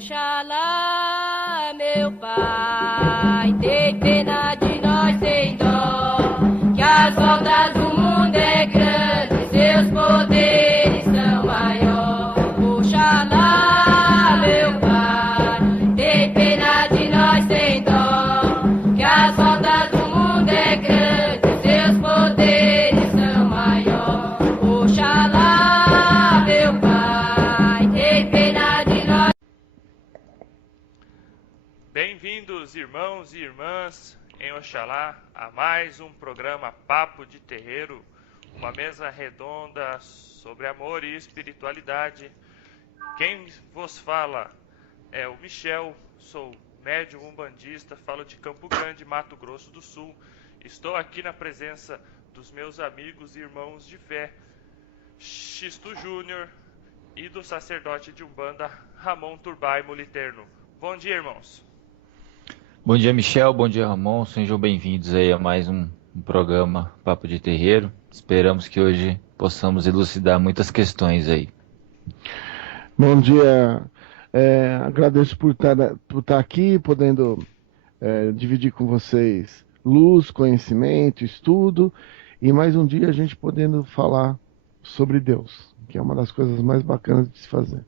Oxalá, meu pai, tem pena de nós sem dó, que as voltas do mundo é grande, seus poderes são maior. Oxalá, meu pai, tem pena de nós sem dó, que as voltas do mundo é grande, seus poderes são maior. Oxalá, meu pai, tem pena de nós. Bem-vindos, irmãos e irmãs, em Oxalá, a mais um programa Papo de Terreiro, uma mesa redonda sobre amor e espiritualidade. Quem vos fala é o Michel, sou médium umbandista, falo de Campo Grande, Mato Grosso do Sul. Estou aqui na presença dos meus amigos e irmãos de fé, Xisto Júnior, e do sacerdote de Umbanda, Ramon Turbai Moliterno. Bom dia, irmãos. Bom dia, Michel. Bom dia, Ramon. Sejam bem-vindos aí a mais um programa Papo de Terreiro. Esperamos que hoje possamos elucidar muitas questões aí. Bom dia. Agradeço por estar aqui, podendo dividir com vocês luz, conhecimento, estudo, e mais um dia a gente podendo falar sobre Deus, que é uma das coisas mais bacanas de se fazer.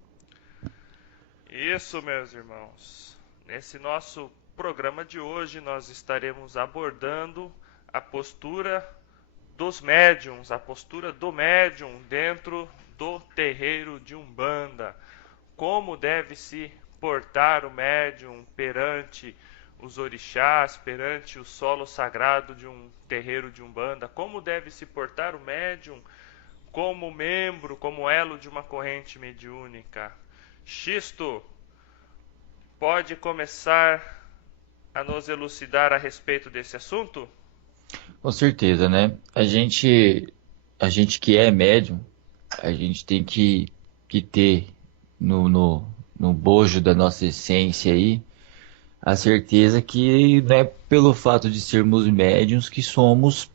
Isso, meus irmãos. Nesse nosso programa de hoje nós estaremos abordando a postura dos médiuns, a postura do médium dentro do terreiro de Umbanda. Como deve se portar o médium perante os orixás, perante o solo sagrado de um terreiro de Umbanda? Como deve se portar o médium como membro, como elo de uma corrente mediúnica? Xisto, pode começar a nos elucidar a respeito desse assunto? Com certeza, né? A gente que é médium, a gente tem que ter no bojo da nossa essência aí a certeza que não é pelo fato de sermos médiums que somos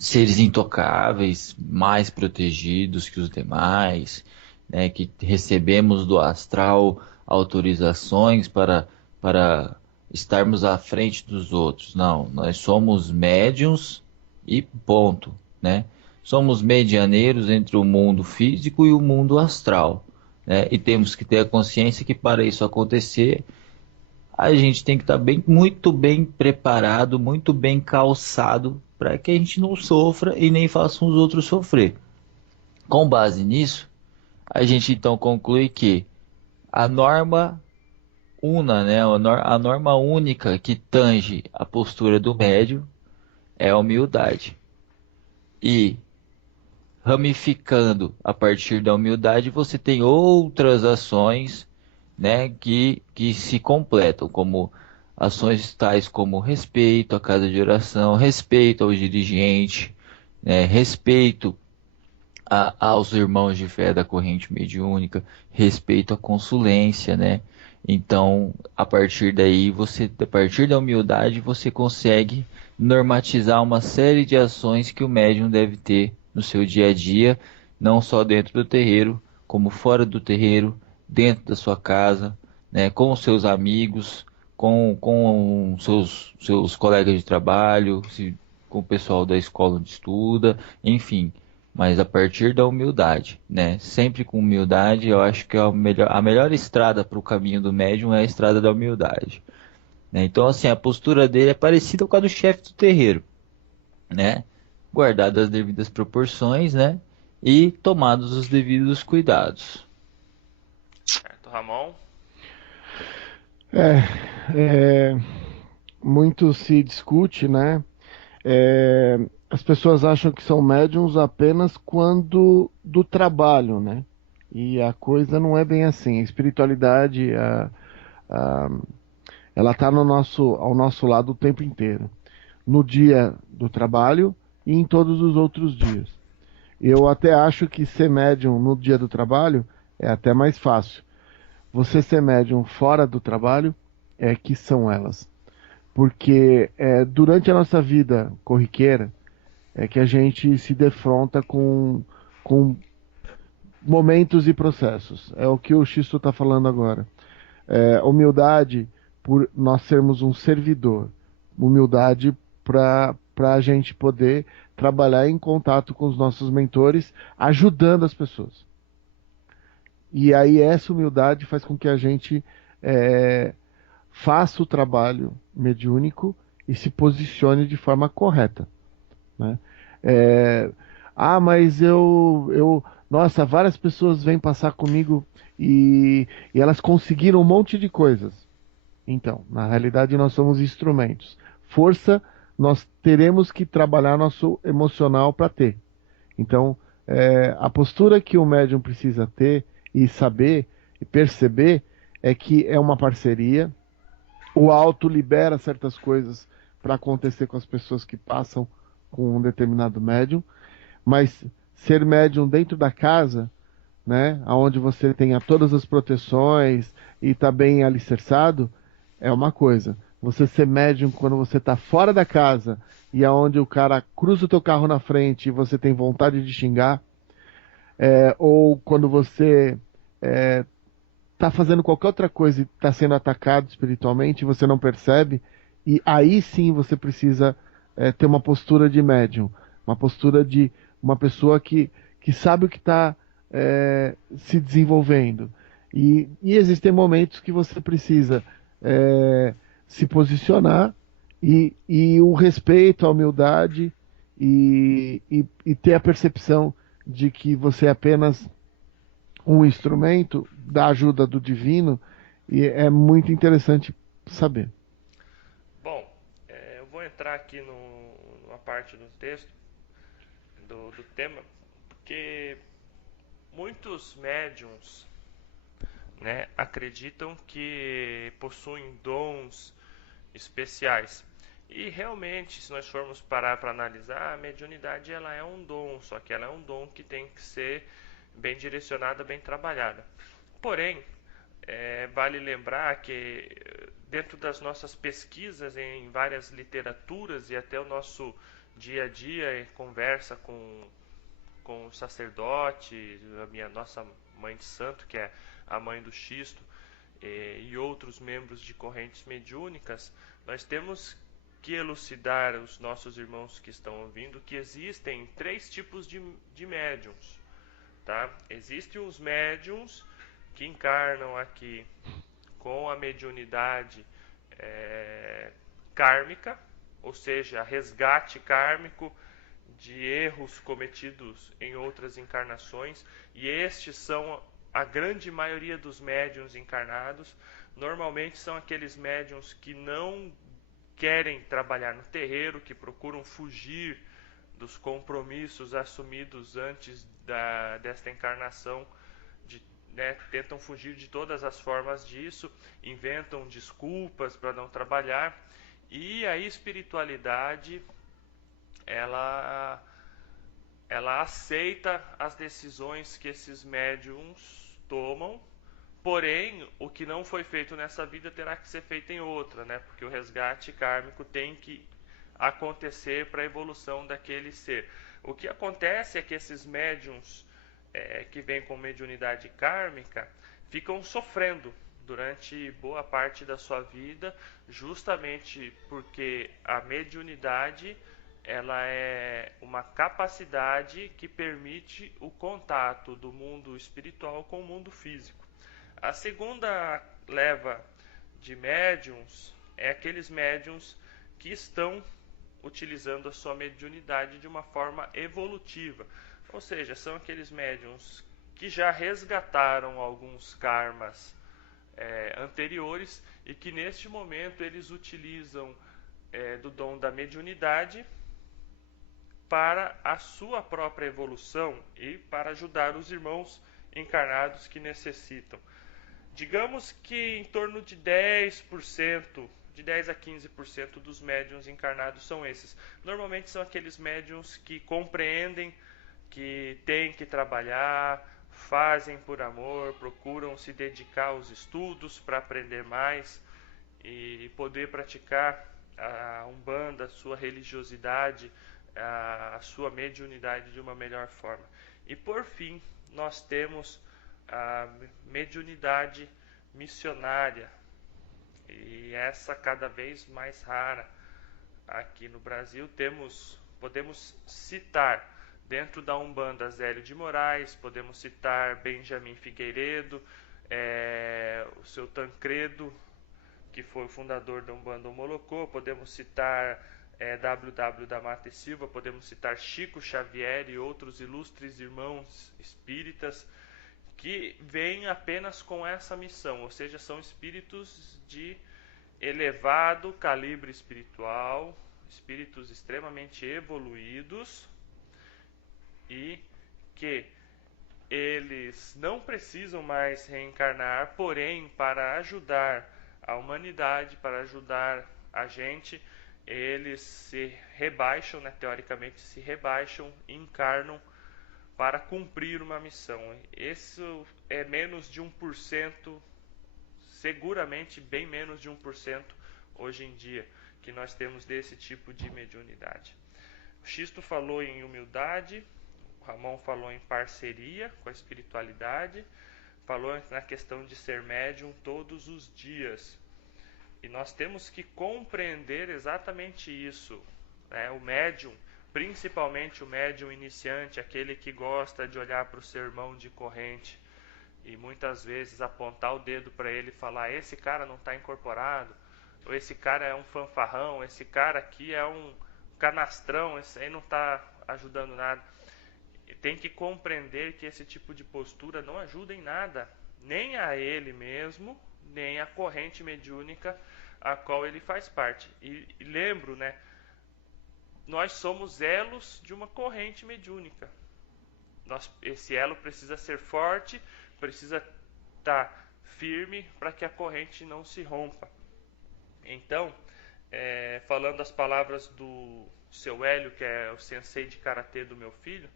seres intocáveis, mais protegidos que os demais, né? Que recebemos do astral autorizações para estarmos à frente dos outros. Não, nós somos médiuns e ponto, né? Somos medianeiros entre o mundo físico e o mundo astral, né? E temos que ter a consciência que para isso acontecer, a gente tem que estar muito bem preparado, muito bem calçado, para que a gente não sofra e nem faça os outros sofrer. Com base nisso, a gente então conclui que a norma una, né? A norma única que tange a postura do médium é a humildade. E ramificando a partir da humildade, você tem outras ações, né, que se completam, como ações tais como respeito à casa de oração, respeito ao dirigente, né, respeito aos irmãos de fé da corrente mediúnica, respeito à consulência, né? Então, a partir daí, a partir da humildade, você consegue normatizar uma série de ações que o médium deve ter no seu dia a dia, não só dentro do terreiro, como fora do terreiro, dentro da sua casa, né, com os seus amigos, com seus colegas de trabalho, com o pessoal da escola onde estuda, enfim. Mas a partir da humildade, né? Sempre com humildade, eu acho que a melhor estrada para o caminho do médium é a estrada da humildade, né? Então, assim, a postura dele é parecida com a do chefe do terreiro, né? Guardadas as devidas proporções, né? E tomados os devidos cuidados. Certo, Ramon? Muito se discute, né? As pessoas acham que são médiums apenas quando do trabalho, né? E a coisa não é bem assim. A espiritualidade, ela está ao nosso lado o tempo inteiro. No dia do trabalho e em todos os outros dias. Eu até acho que ser médium no dia do trabalho é até mais fácil. Você ser médium fora do trabalho é que são elas. Porque durante a nossa vida corriqueira, é que a gente se defronta com momentos e processos. É o que o Xisto está falando agora. Humildade por nós sermos um servidor. Humildade para a gente poder trabalhar em contato com os nossos mentores, ajudando as pessoas. E aí essa humildade faz com que a gente faça o trabalho mediúnico e se posicione de forma correta, né? Mas nossa, várias pessoas vêm passar comigo e elas conseguiram um monte de coisas. Então, na realidade, nós somos instrumentos. Força, nós teremos que trabalhar nosso emocional para ter. Então, a postura que o médium precisa ter e saber e perceber é que é uma parceria. O alto libera certas coisas para acontecer com as pessoas que passam com um determinado médium, mas ser médium dentro da casa, né, onde você tenha todas as proteções e está bem alicerçado, é uma coisa. Você ser médium quando você está fora da casa e aonde o cara cruza o teu carro na frente e você tem vontade de xingar, ou quando você está fazendo qualquer outra coisa e está sendo atacado espiritualmente e você não percebe, e aí sim você precisa ter uma postura de médium, uma postura de uma pessoa que sabe o que está se desenvolvendo. E existem momentos que você precisa se posicionar e o respeito, a humildade e ter a percepção de que você é apenas um instrumento da ajuda do divino, e é muito interessante saber. Bom, eu vou entrar aqui numa parte do texto, do tema, porque muitos médiums, né, acreditam que possuem dons especiais. E realmente, se nós formos parar para analisar, a mediunidade ela é um dom, só que ela é um dom que tem que ser bem direcionada, bem trabalhada. Porém, vale lembrar que dentro das nossas pesquisas em várias literaturas e até o nosso dia a dia, conversa com o sacerdote, nossa mãe de santo, que é a mãe do Xisto, e outros membros de correntes mediúnicas, nós temos que elucidar os nossos irmãos que estão ouvindo que existem 3 tipos de médiums. Tá? Existem os médiums que encarnam aqui com a mediunidade kármica, ou seja, resgate kármico de erros cometidos em outras encarnações, e estes são a grande maioria dos médiuns encarnados. Normalmente são aqueles médiuns que não querem trabalhar no terreiro, que procuram fugir dos compromissos assumidos antes desta encarnação, tentam fugir de todas as formas disso, inventam desculpas para não trabalhar, e a espiritualidade ela aceita as decisões que esses médiums tomam, porém o que não foi feito nessa vida terá que ser feito em outra, né? Porque o resgate kármico tem que acontecer para a evolução daquele ser. O que acontece é que esses médiums que vêm com mediunidade kármica ficam sofrendo durante boa parte da sua vida, justamente porque a mediunidade ela é uma capacidade que permite o contato do mundo espiritual com o mundo físico. A segunda leva de médiums é aqueles médiums que estão utilizando a sua mediunidade de uma forma evolutiva, ou seja, são aqueles médiums que já resgataram alguns karmas anteriores e que neste momento eles utilizam do dom da mediunidade para a sua própria evolução e para ajudar os irmãos encarnados que necessitam. Digamos que em torno de 10%, de 10 a 15% dos médiuns encarnados são esses. Normalmente são aqueles médiuns que compreendem que têm que trabalhar, fazem por amor, procuram se dedicar aos estudos para aprender mais e poder praticar a Umbanda, a sua religiosidade, a sua mediunidade de uma melhor forma. E por fim, nós temos a mediunidade missionária, e essa cada vez mais rara aqui no Brasil. Podemos citar dentro da Umbanda Zélio de Moraes, podemos citar Benjamin Figueiredo, o seu Tancredo, que foi o fundador da Umbanda Omolocô, podemos citar W.W. da Mata e Silva, podemos citar Chico Xavier e outros ilustres irmãos espíritas que vêm apenas com essa missão, ou seja, são espíritos de elevado calibre espiritual, espíritos extremamente evoluídos, e que eles não precisam mais reencarnar, porém, para ajudar a humanidade, para ajudar a gente, eles se rebaixam, né, teoricamente se rebaixam e encarnam para cumprir uma missão. Isso é menos de 1%, seguramente bem menos de 1% hoje em dia, que nós temos desse tipo de mediunidade. O Xisto falou em humildade, o Ramon falou em parceria com a espiritualidade, falou na questão de ser médium todos os dias. E nós temos que compreender exatamente isso, né? O médium, principalmente o médium iniciante, aquele que gosta de olhar para o seu irmão de corrente e muitas vezes apontar o dedo para ele e falar: esse cara não está incorporado, ou esse cara é um fanfarrão, esse cara aqui é um canastrão, esse aí não está ajudando nada. E tem que compreender que esse tipo de postura não ajuda em nada, nem a ele mesmo, nem a corrente mediúnica a qual ele faz parte. E lembro, né, nós somos elos de uma corrente mediúnica. Esse elo precisa ser forte, precisa estar firme para que a corrente não se rompa. Então, falando as palavras do seu Hélio, que é o sensei de karatê do meu filho,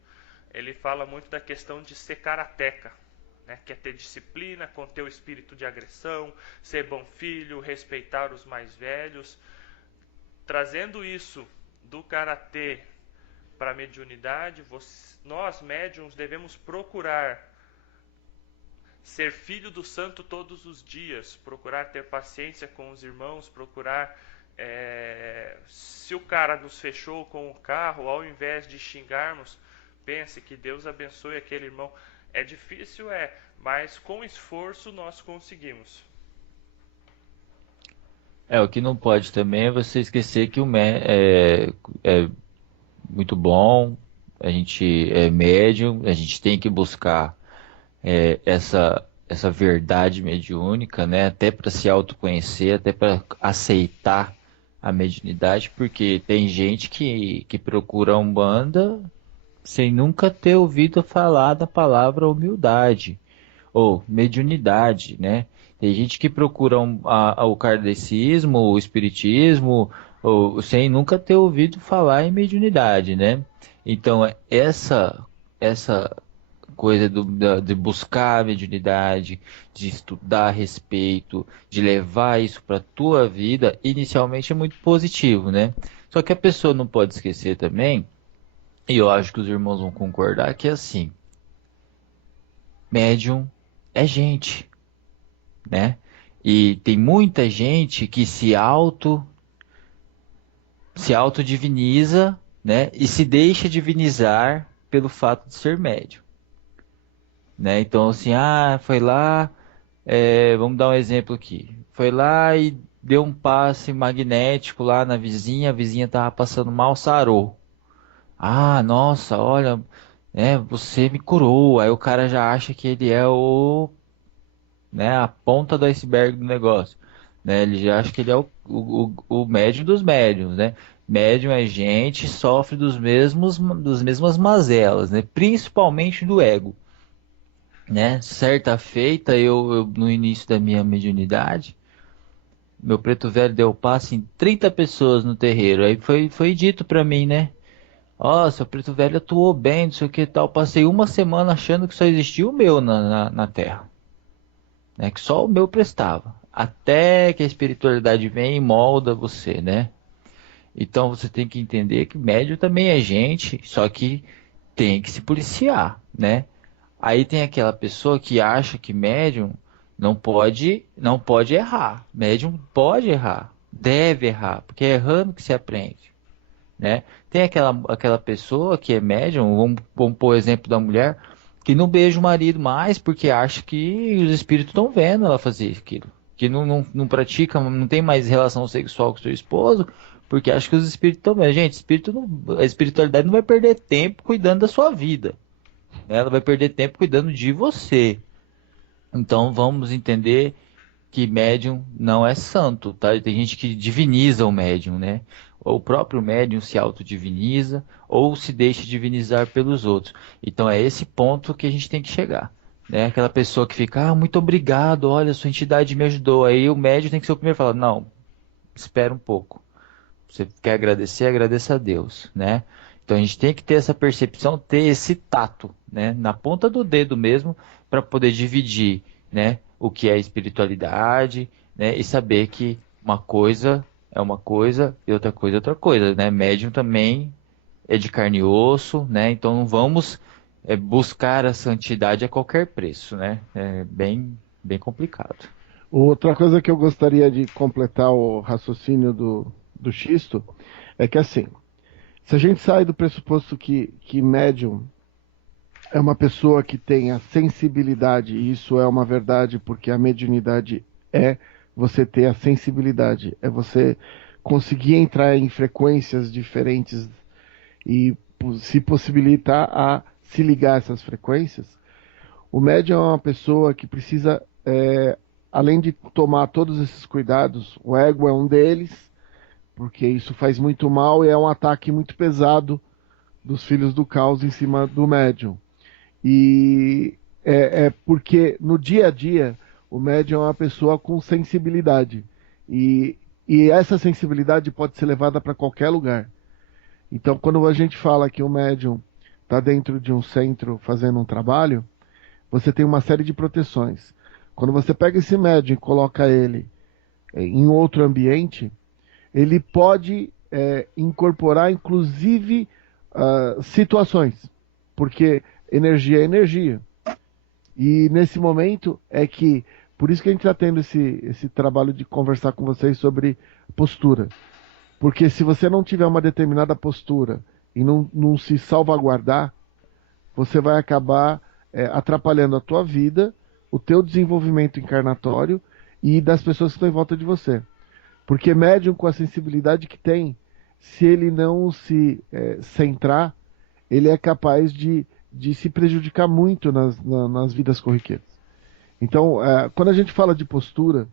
ele fala muito da questão de ser karateca, né? Que é ter disciplina, conter o espírito de agressão, ser bom filho, respeitar os mais velhos. Trazendo isso do karatê para a mediunidade, nós médiuns devemos procurar ser filho do santo todos os dias, procurar ter paciência com os irmãos, procurar, se o cara nos fechou com o carro, ao invés de xingarmos, pense que Deus abençoe aquele irmão. É difícil, mas com esforço nós conseguimos. O que não pode também é você esquecer que é muito bom, a gente é médium, a gente tem que buscar essa verdade mediúnica, né? Até para se autoconhecer, até para aceitar a mediunidade, porque tem gente que procura a Umbanda sem nunca ter ouvido falar da palavra humildade ou mediunidade, né? Tem gente que procura o kardecismo, o espiritismo, sem nunca ter ouvido falar em mediunidade, né? Então, essa coisa de buscar a mediunidade, de estudar a respeito, de levar isso para a tua vida, inicialmente é muito positivo, né? Só que a pessoa não pode esquecer também, e eu acho que os irmãos vão concordar, que é assim: médium é gente, né? E tem muita gente que se autodiviniza, né? E se deixa divinizar pelo fato de ser médium, né? Então, assim, foi lá, vamos dar um exemplo aqui. Foi lá e deu um passe magnético lá na vizinha, a vizinha estava passando mal, sarou. Nossa, olha, você me curou. Aí o cara já acha que ele é a ponta do iceberg do negócio, né? Ele já acha que ele é o médium dos médiums, né? Médium é gente, sofre das mesmas mazelas, né? Principalmente do ego, né? Certa feita, eu no início da minha mediunidade, meu preto velho deu passe em 30 pessoas no terreiro. Aí foi dito pra mim, né? Seu preto velho atuou bem, não sei o que tal. Passei uma semana achando que só existia o meu na Terra, né? Que só o meu prestava. Até que a espiritualidade vem e molda você, né? Então você tem que entender que médium também é gente, só que tem que se policiar, né? Aí tem aquela pessoa que acha que médium Não pode errar. Médium pode errar, deve errar, porque é errando que se aprende, né? Tem aquela pessoa que é médium, vamos pôr o exemplo da mulher, que não beija o marido mais porque acha que os espíritos estão vendo ela fazer aquilo. Que não pratica, não tem mais relação sexual com seu esposo, porque acha que os espíritos estão vendo. Gente, a espiritualidade não vai perder tempo cuidando da sua vida, né? Ela vai perder tempo cuidando de você. Então vamos entender que médium não é santo, tá? Tem gente que diviniza o médium, né? Ou o próprio médium se autodiviniza ou se deixa divinizar pelos outros. Então é esse ponto que a gente tem que chegar, né? Aquela pessoa que fica, muito obrigado, olha, sua entidade me ajudou. Aí o médium tem que ser o primeiro a falar, não, espera um pouco. Você quer agradecer, agradeça a Deus, né? Então a gente tem que ter essa percepção, ter esse tato, né? Na ponta do dedo mesmo, para poder dividir, né? O que é espiritualidade, né? E saber que uma coisa é uma coisa e outra coisa é outra coisa, né? Médium também é de carne e osso, né? Então não vamos buscar a santidade a qualquer preço, né? É bem complicado. Outra coisa que eu gostaria de completar o raciocínio do Xisto é que, assim, se a gente sai do pressuposto que médium é uma pessoa que tem a sensibilidade, e isso é uma verdade, porque a mediunidade é você ter a sensibilidade, é você conseguir entrar em frequências diferentes e se possibilitar a se ligar a essas frequências. O médium é uma pessoa que precisa, além de tomar todos esses cuidados, o ego é um deles, porque isso faz muito mal e é um ataque muito pesado dos filhos do caos em cima do médium. E é porque no dia a dia o médium é uma pessoa com sensibilidade. E essa sensibilidade pode ser levada para qualquer lugar. Então, quando a gente fala que o médium está dentro de um centro fazendo um trabalho, você tem uma série de proteções. Quando você pega esse médium e coloca ele em outro ambiente, ele pode incorporar, inclusive, situações. Porque energia é energia. E nesse momento por isso que a gente está tendo esse trabalho de conversar com vocês sobre postura. Porque se você não tiver uma determinada postura e não se salvaguardar, você vai acabar atrapalhando a tua vida, o teu desenvolvimento encarnatório e das pessoas que estão em volta de você. Porque médium, com a sensibilidade que tem, se ele não se centrar, ele é capaz de se prejudicar muito nas vidas corriqueiras. Então, quando a gente fala de postura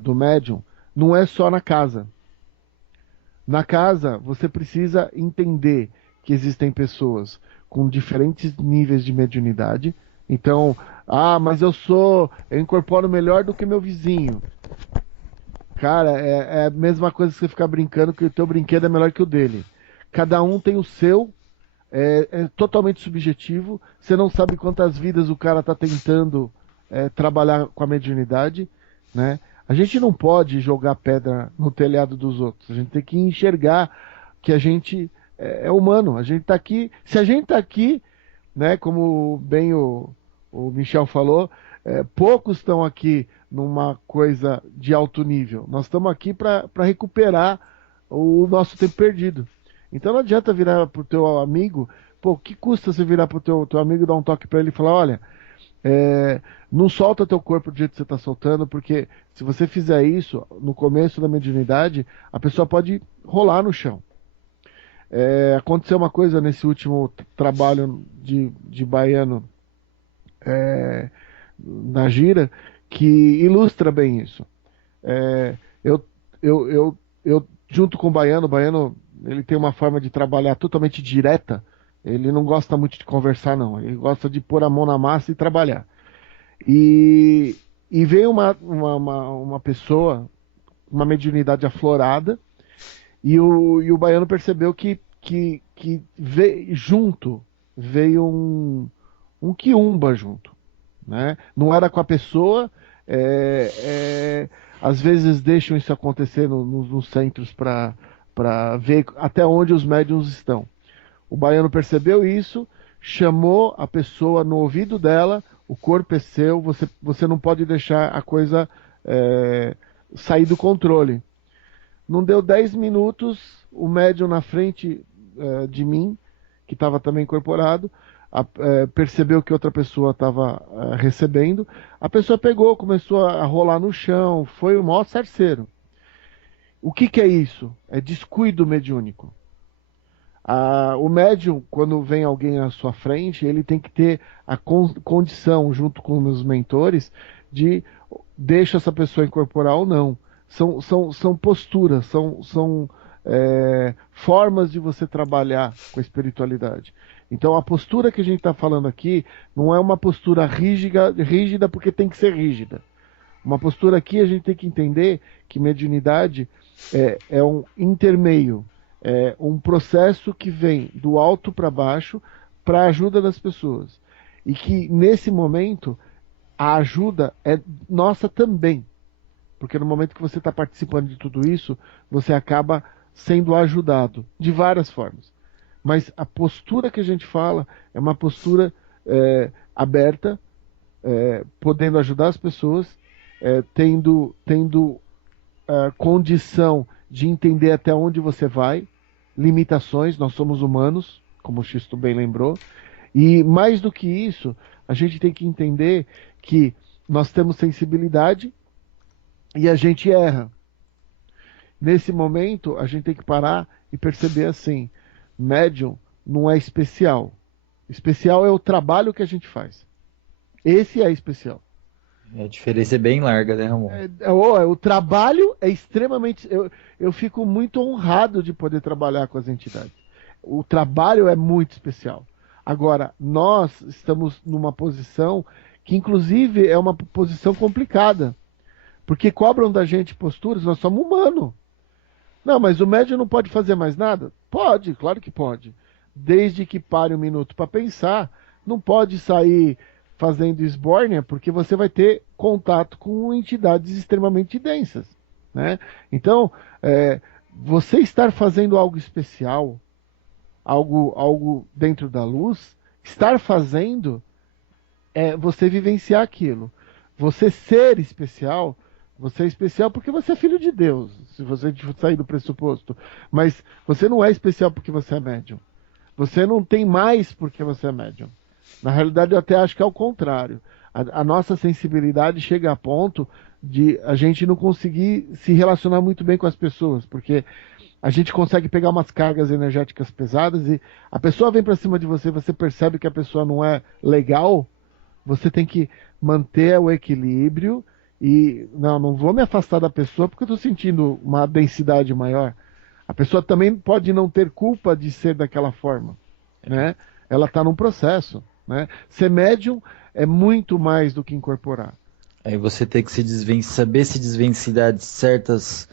do médium, não é só na casa. Na casa, você precisa entender que existem pessoas com diferentes níveis de mediunidade. Então, mas eu incorporo melhor do que meu vizinho. Cara, é a mesma coisa que você ficar brincando que o teu brinquedo é melhor que o dele. Cada um tem o seu, é totalmente subjetivo. Você não sabe quantas vidas o cara está tentando trabalhar com a mediunidade, né? A gente não pode jogar pedra no telhado dos outros. A gente tem que enxergar que a gente é humano. A gente está aqui. Se a gente está aqui, né? Como bem o Michel falou, poucos estão aqui numa coisa de alto nível. Nós estamos aqui para recuperar o nosso tempo perdido. Então não adianta virar pro teu amigo, o que custa você virar pro teu amigo, dar um toque para ele e falar, olha, não solta teu corpo do jeito que você está soltando, porque se você fizer isso no começo da mediunidade, a pessoa pode rolar no chão. Aconteceu uma coisa nesse último trabalho de baiano na gira que ilustra bem isso. Eu junto com o baiano, ele tem uma forma de trabalhar totalmente direta. Ele não gosta muito de conversar, não. Ele gosta de pôr a mão na massa e trabalhar. E veio uma pessoa, uma mediunidade aflorada, e o baiano percebeu que junto veio um quiumba junto, né? Não era com a pessoa. Às vezes deixam isso acontecer nos centros para ver até onde os médiuns estão. O baiano percebeu isso, chamou a pessoa no ouvido dela, O corpo é seu, você não pode deixar a coisa sair do controle. Não deu 10 minutos, o médium na frente de mim, que estava também incorporado, percebeu que outra pessoa estava recebendo. A pessoa pegou, começou a rolar no chão, foi o maior sarceiro. O que é isso? É descuido mediúnico. O médium, quando vem alguém à sua frente, ele tem que ter a condição, junto com os mentores, de deixa essa pessoa incorporar ou não. São posturas, são formas de você trabalhar com a espiritualidade. Então a postura que a gente está falando aqui não é uma postura rígida porque tem que ser rígida. Uma postura aqui a gente tem que entender que mediunidade é um intermeio, é um processo que vem do alto para baixo para a ajuda das pessoas. E que nesse momento a ajuda é nossa também. Porque no momento que você está participando de tudo isso, você acaba sendo ajudado de várias formas. Mas a postura que a gente fala é uma postura aberta, podendo ajudar as pessoas, tendo condição de entender até onde você vai, limitações, nós somos humanos, como o Xisto bem lembrou, e mais do que isso, a gente tem que entender que nós temos sensibilidade e a gente erra. Nesse momento, a gente tem que parar e perceber assim, médium não é especial. Especial é o trabalho que a gente faz. Esse é especial. A diferença é bem larga, né, Ramon? O trabalho é extremamente... Eu fico muito honrado de poder trabalhar com as entidades. O trabalho é muito especial. Agora, nós estamos numa posição que, inclusive, é uma posição complicada. Porque cobram da gente posturas, nós somos humanos. Não, mas o médium não pode fazer mais nada? Pode, claro que pode. Desde que pare um minuto para pensar, não pode sair fazendo esbórnia, porque você vai ter contato com entidades extremamente densas, né? Então, você estar fazendo algo especial, algo dentro da luz, estar fazendo é você vivenciar aquilo. Você ser especial, você é especial porque você é filho de Deus, se você sair do pressuposto. Mas você não é especial porque você é médium. Você não tem mais porque você é médium. Na realidade, eu até acho que é o contrário. A nossa sensibilidade chega a ponto de a gente não conseguir se relacionar muito bem com as pessoas, porque a gente consegue pegar umas cargas energéticas pesadas e a pessoa vem para cima de você, você percebe que a pessoa não é legal, você tem que manter o equilíbrio e não vou me afastar da pessoa porque eu estou sentindo uma densidade maior. A pessoa também pode não ter culpa de ser daquela forma, né? Ela está num processo, né? Ser médium é muito mais do que incorporar. Aí você tem que saber se desvencilhar de certas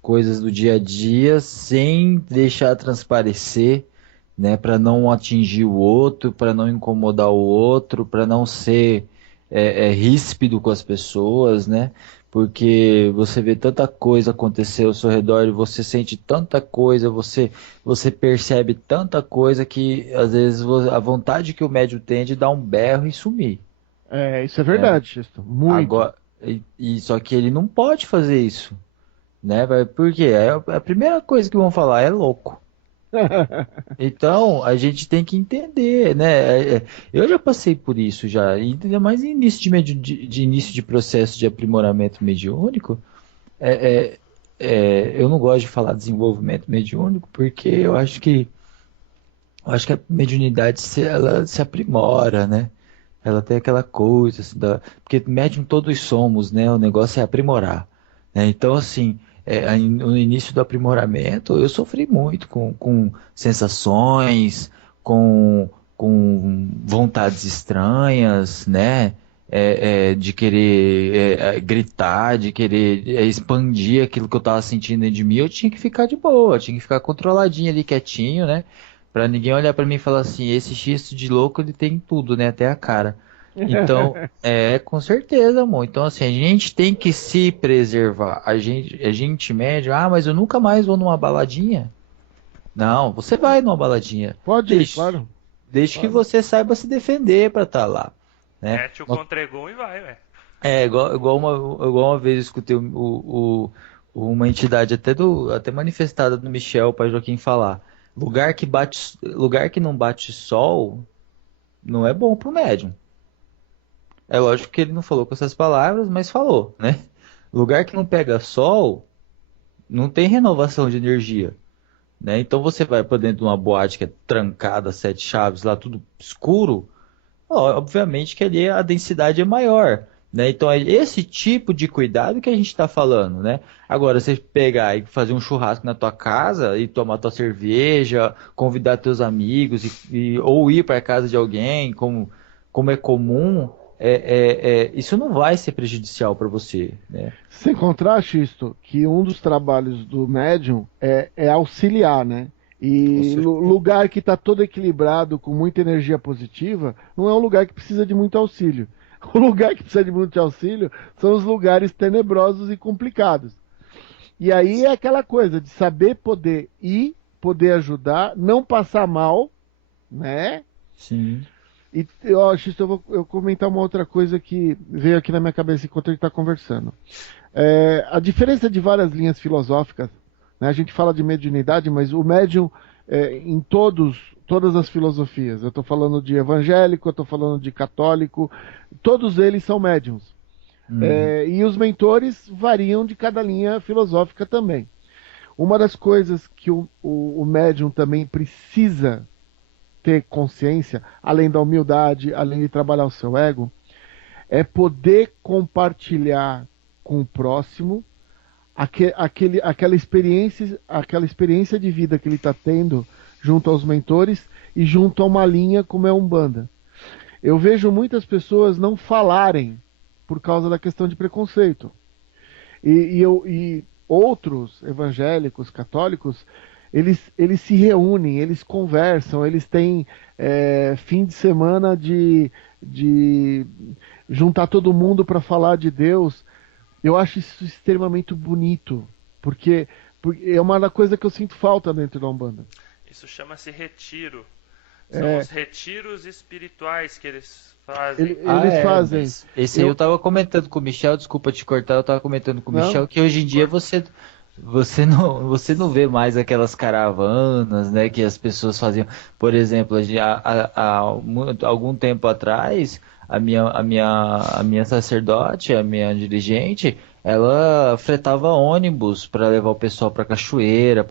coisas do dia a dia sem deixar transparecer, né? Para não atingir o outro, para não incomodar o outro, para não ser ríspido com as pessoas, né? Porque você vê tanta coisa acontecer ao seu redor e você sente tanta coisa, você percebe tanta coisa que às vezes a vontade que o médium tem é de dar um berro e sumir. Isso é verdade, Xisto. Muito. Agora, só que ele não pode fazer isso, né? Por quê? A primeira coisa que vão falar é louco. Então, a gente tem que entender, né? Eu já passei por isso já, ainda mais em início de início de processo de aprimoramento mediúnico. Eu não gosto de falar desenvolvimento mediúnico porque eu acho que a mediunidade ela se aprimora, né? Ela tem aquela coisa, assim, porque médium todos somos, né? O negócio é aprimorar, né? Então, assim, no início do aprimoramento, eu sofri muito com sensações, com vontades estranhas, né? De querer gritar, de querer expandir aquilo que eu estava sentindo dentro de mim. Eu tinha que ficar de boa, eu tinha que ficar controladinho ali, quietinho, né? Pra ninguém olhar pra mim e falar assim, esse Xisto de louco, ele tem tudo, né? Até a cara. Então, com certeza, amor. Então, assim, a gente tem que se preservar. A gente médio, mas eu nunca mais vou numa baladinha. Não, você vai numa baladinha. Pode ir, claro. Desde que você saiba se defender pra estar lá. né? Mete o contregum e vai, velho. Igual uma vez eu escutei uma entidade até manifestada do Michel para Joaquim falar. Lugar que não bate sol não é bom pro médium. É lógico que ele não falou com essas palavras, mas falou, né? Lugar que não pega sol não tem renovação de energia, né? Então você vai para dentro de uma boate que é trancada, sete chaves, lá tudo escuro, obviamente que ali a densidade é maior, né? Então é esse tipo de cuidado que a gente está falando, né? Agora, você pegar e fazer um churrasco na tua casa e tomar tua cerveja, convidar teus amigos ou ir para casa de alguém, como é comum, isso não vai ser prejudicial para você, né? Sem contraste, isto, que um dos trabalhos do médium é auxiliar, né? Com E certeza. lugar que está todo equilibrado, com muita energia positiva, não é um lugar que precisa de muito auxílio. O lugar que precisa de muito auxílio são os lugares tenebrosos e complicados. E aí é aquela coisa de saber poder ir, poder ajudar, não passar mal, né? Sim. E Xisto, eu comentar uma outra coisa que veio aqui na minha cabeça enquanto a gente está conversando. A diferença de várias linhas filosóficas, né? A gente fala de mediunidade, mas o médium em todas as filosofias. Eu estou falando de evangélico, eu estou falando de católico, todos eles são médiums. Uhum. E os mentores variam de cada linha filosófica também. Uma das coisas que o médium também precisa ter consciência, além da humildade, além de trabalhar o seu ego, é poder compartilhar com o próximo aquela experiência de vida que ele está tendo junto aos mentores e junto a uma linha como é a Umbanda. Eu vejo muitas pessoas não falarem por causa da questão de preconceito. E outros evangélicos, católicos, eles se reúnem, eles conversam, eles têm fim de semana de juntar todo mundo para falar de Deus. Eu acho isso extremamente bonito, porque é uma coisa que eu sinto falta dentro da Umbanda. Isso chama-se retiro. São É, os retiros espirituais que eles fazem. eles fazem. Mas esse aí eu Eu, tava comentando com o Michel, desculpa te cortar, eu tava comentando com o não, Michel que hoje em dia você não vê mais aquelas caravanas, né, que as pessoas faziam. Por exemplo, algum tempo atrás, a minha sacerdote, a minha dirigente, ela fretava ônibus para levar o pessoal para cachoeira,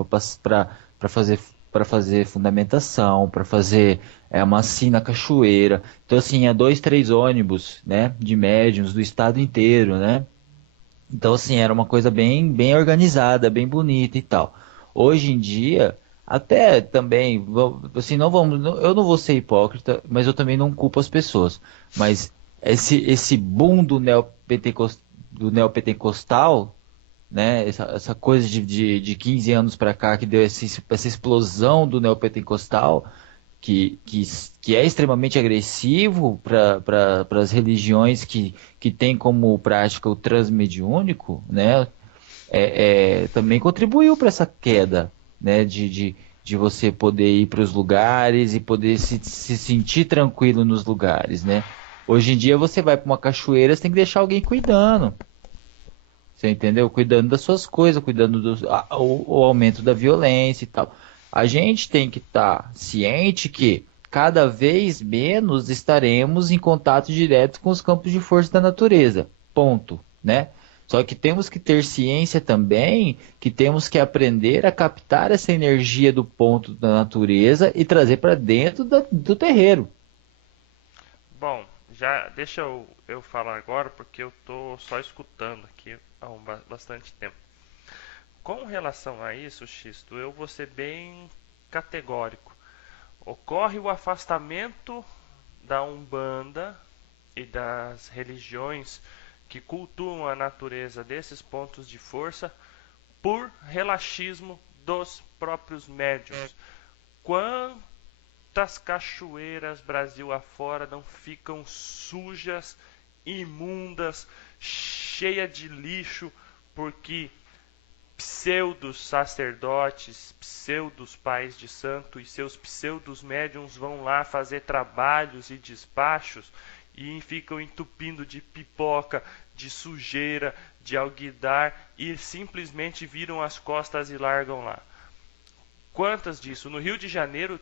para fazer fundamentação, para fazer uma na cachoeira. Então assim, é 2, 3 ônibus, né, de médiuns do estado inteiro, né? Então, assim, era uma coisa bem, bem organizada, bem bonita e tal. Hoje em dia, até também, assim, eu não vou ser hipócrita, mas eu também não culpo as pessoas. Mas esse boom do neopentecostal, né, essa coisa de 15 anos para cá que deu essa explosão do neopentecostal, que é extremamente agressivo para as religiões que têm como prática o transmediúnico, né? Também contribuiu para essa queda, né? De você poder ir para os lugares e poder se sentir tranquilo nos lugares, né? Hoje em dia você vai para uma cachoeira, você tem que deixar alguém cuidando. Você entendeu? Cuidando das suas coisas, cuidando o aumento da violência e tal. A gente tem que estar ciente que cada vez menos estaremos em contato direto com os campos de força da natureza. Ponto, né? Só que temos que ter ciência também que temos que aprender a captar essa energia do ponto da natureza e trazer para dentro do terreiro. Bom, já deixa eu falar agora porque eu tô só escutando aqui há bastante tempo. Com relação a isso, Xisto, eu vou ser bem categórico. Ocorre o afastamento da Umbanda e das religiões que cultuam a natureza desses pontos de força por relaxismo dos próprios médiuns. Quantas cachoeiras Brasil afora não ficam sujas, imundas, cheias de lixo, porque pseudos sacerdotes, pseudos pais de santo e seus pseudos médiuns vão lá fazer trabalhos e despachos e ficam entupindo de pipoca, de sujeira, de alguidar e simplesmente viram as costas e largam lá. Quantas disso? No Rio de Janeiro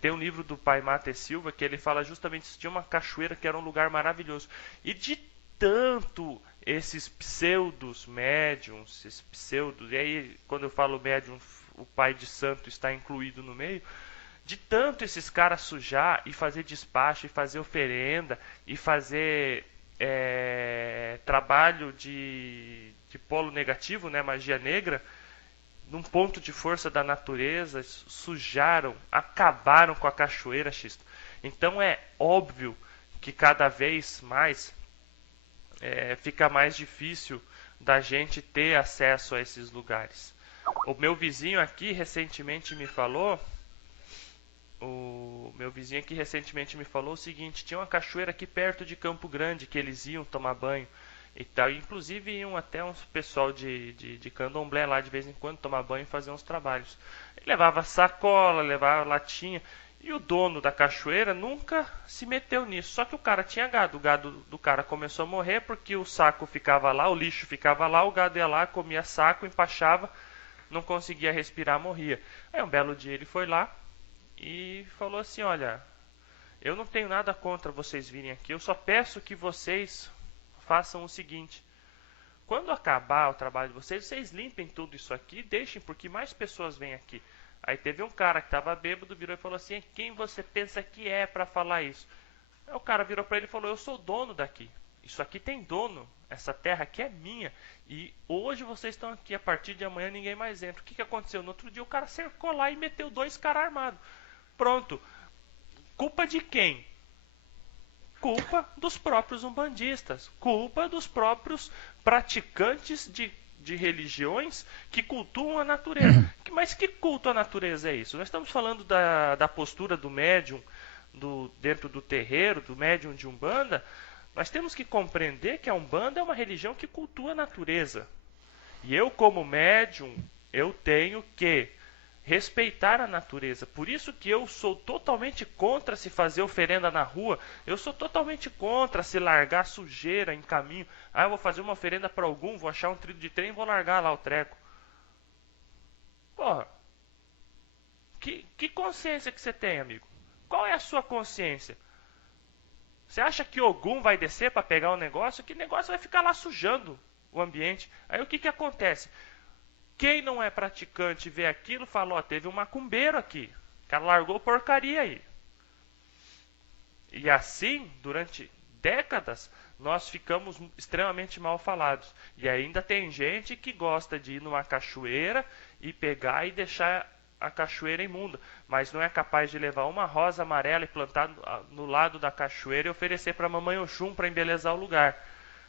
tem um livro do Pai Mate Silva que ele fala justamente isso, tinha uma cachoeira que era um lugar maravilhoso. E de tanto esses pseudos médiums, e aí quando eu falo médium, o pai de santo está incluído no meio, de tanto esses caras sujar e fazer despacho, e fazer oferenda, e fazer trabalho de polo negativo, né, magia negra, num ponto de força da natureza, sujaram, acabaram com a cachoeira, Xisto. Então é óbvio que cada vez mais fica mais difícil da gente ter acesso a esses lugares. O meu vizinho aqui recentemente me falou o seguinte: tinha uma cachoeira aqui perto de Campo Grande que eles iam tomar banho e tal, inclusive iam até uns pessoal de candomblé lá de vez em quando tomar banho e fazer uns trabalhos. Ele levava sacola, levava latinha, e o dono da cachoeira nunca se meteu nisso. Só que o cara tinha gado, o gado do cara começou a morrer porque o saco ficava lá, o lixo ficava lá, o gado ia lá, comia saco, empachava, não conseguia respirar, morria. Aí um belo dia ele foi lá e falou assim: olha, eu não tenho nada contra vocês virem aqui, eu só peço que vocês façam o seguinte: quando acabar o trabalho de vocês, vocês limpem tudo isso aqui e deixem, porque mais pessoas vêm aqui. Aí teve um cara que estava bêbado, virou e falou assim: quem você pensa que é para falar isso? Aí o cara virou para ele e falou: eu sou dono daqui, isso aqui tem dono, essa terra aqui é minha, e hoje vocês estão aqui, a partir de amanhã ninguém mais entra. O que aconteceu? No outro dia o cara cercou lá e meteu 2 caras armados. Pronto. Culpa de quem? Culpa dos próprios umbandistas, culpa dos próprios praticantes de religiões que cultuam a natureza. Mas que culto à natureza é isso? Nós estamos falando da postura do médium dentro do terreiro, do médium de Umbanda. Nós temos que compreender que a Umbanda é uma religião que cultua a natureza. E eu, como médium, eu tenho que respeitar a natureza. Por isso que eu sou totalmente contra se fazer oferenda na rua. Eu sou totalmente contra se largar sujeira em caminho. Ah, eu vou fazer uma oferenda para algum, vou achar um trilho de trem e vou largar lá o treco. Porra. Que consciência que você tem, amigo? Qual é a sua consciência? Você acha que Ogum vai descer para pegar o negócio? Que negócio vai ficar lá sujando o ambiente? Aí o que acontece? Quem não é praticante vê aquilo e fala: ó, teve um macumbeiro aqui, o cara largou porcaria aí. E assim, durante décadas, nós ficamos extremamente mal falados. E ainda tem gente que gosta de ir numa cachoeira e pegar e deixar a cachoeira imunda, mas não é capaz de levar uma rosa amarela e plantar no lado da cachoeira e oferecer para a mamãe Oxum para embelezar o lugar.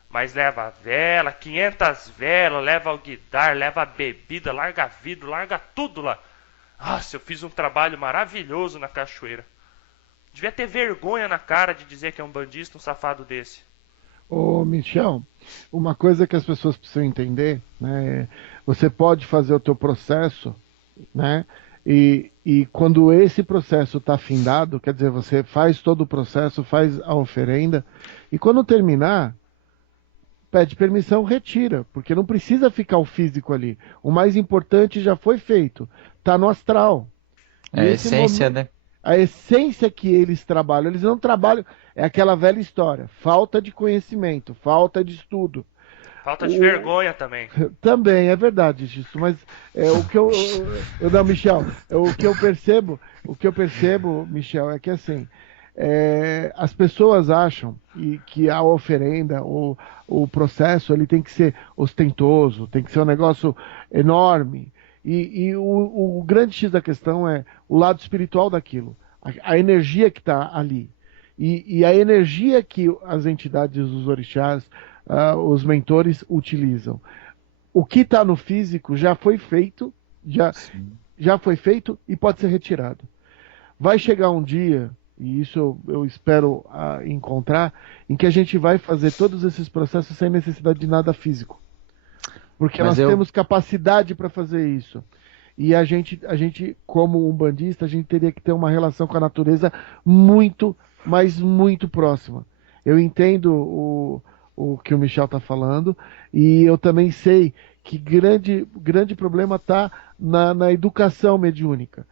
Mas leva vela, 500 velas, leva alguidar, leva bebida, larga vidro, larga tudo lá. Nossa, eu fiz um trabalho maravilhoso na cachoeira. Devia ter vergonha na cara de dizer que é um bandista, um safado desse. Ô, Michel, uma coisa que as pessoas precisam entender, né? Você pode fazer o teu processo, né? E quando esse processo está findado, quer dizer, você faz todo o processo, faz a oferenda, e quando terminar, pede permissão, retira, porque não precisa ficar o físico ali. O mais importante já foi feito, está no astral. É a essência, né? A essência que eles trabalham, eles não trabalham, é aquela velha história, falta de conhecimento, falta de estudo. Falta de vergonha também. Também, é verdade isso, mas o que não, Michel, o que eu percebo, Michel, é que assim, as pessoas acham que a oferenda, o processo, ele tem que ser ostentoso, tem que ser um negócio enorme. E o grande X da questão é o lado espiritual daquilo, a energia que está ali. E a energia que as entidades, os orixás, os mentores utilizam. O que está no físico já foi feito, já foi feito e pode ser retirado. Vai chegar um dia, e isso eu espero encontrar, em que a gente vai fazer todos esses processos sem necessidade de nada físico. Porque nós temos capacidade para fazer isso. E a gente, como umbandista, a gente teria que ter uma relação com a natureza muito mas muito próxima. Eu entendo o que o Michel está falando e eu também sei que grande problema está na educação mediúnica,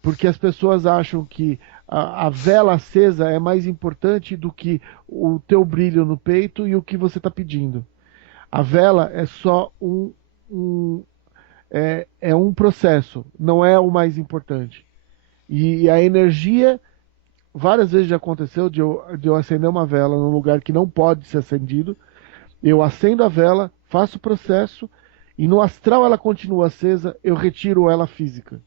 porque as pessoas acham que a vela acesa é mais importante do que o teu brilho no peito e o que você está pedindo. A vela é só um, é um processo, não é o mais importante. E a energia, várias vezes já aconteceu de eu acender uma vela num lugar que não pode ser acendido. Eu acendo a vela, faço o processo e no astral ela continua acesa, eu retiro ela física.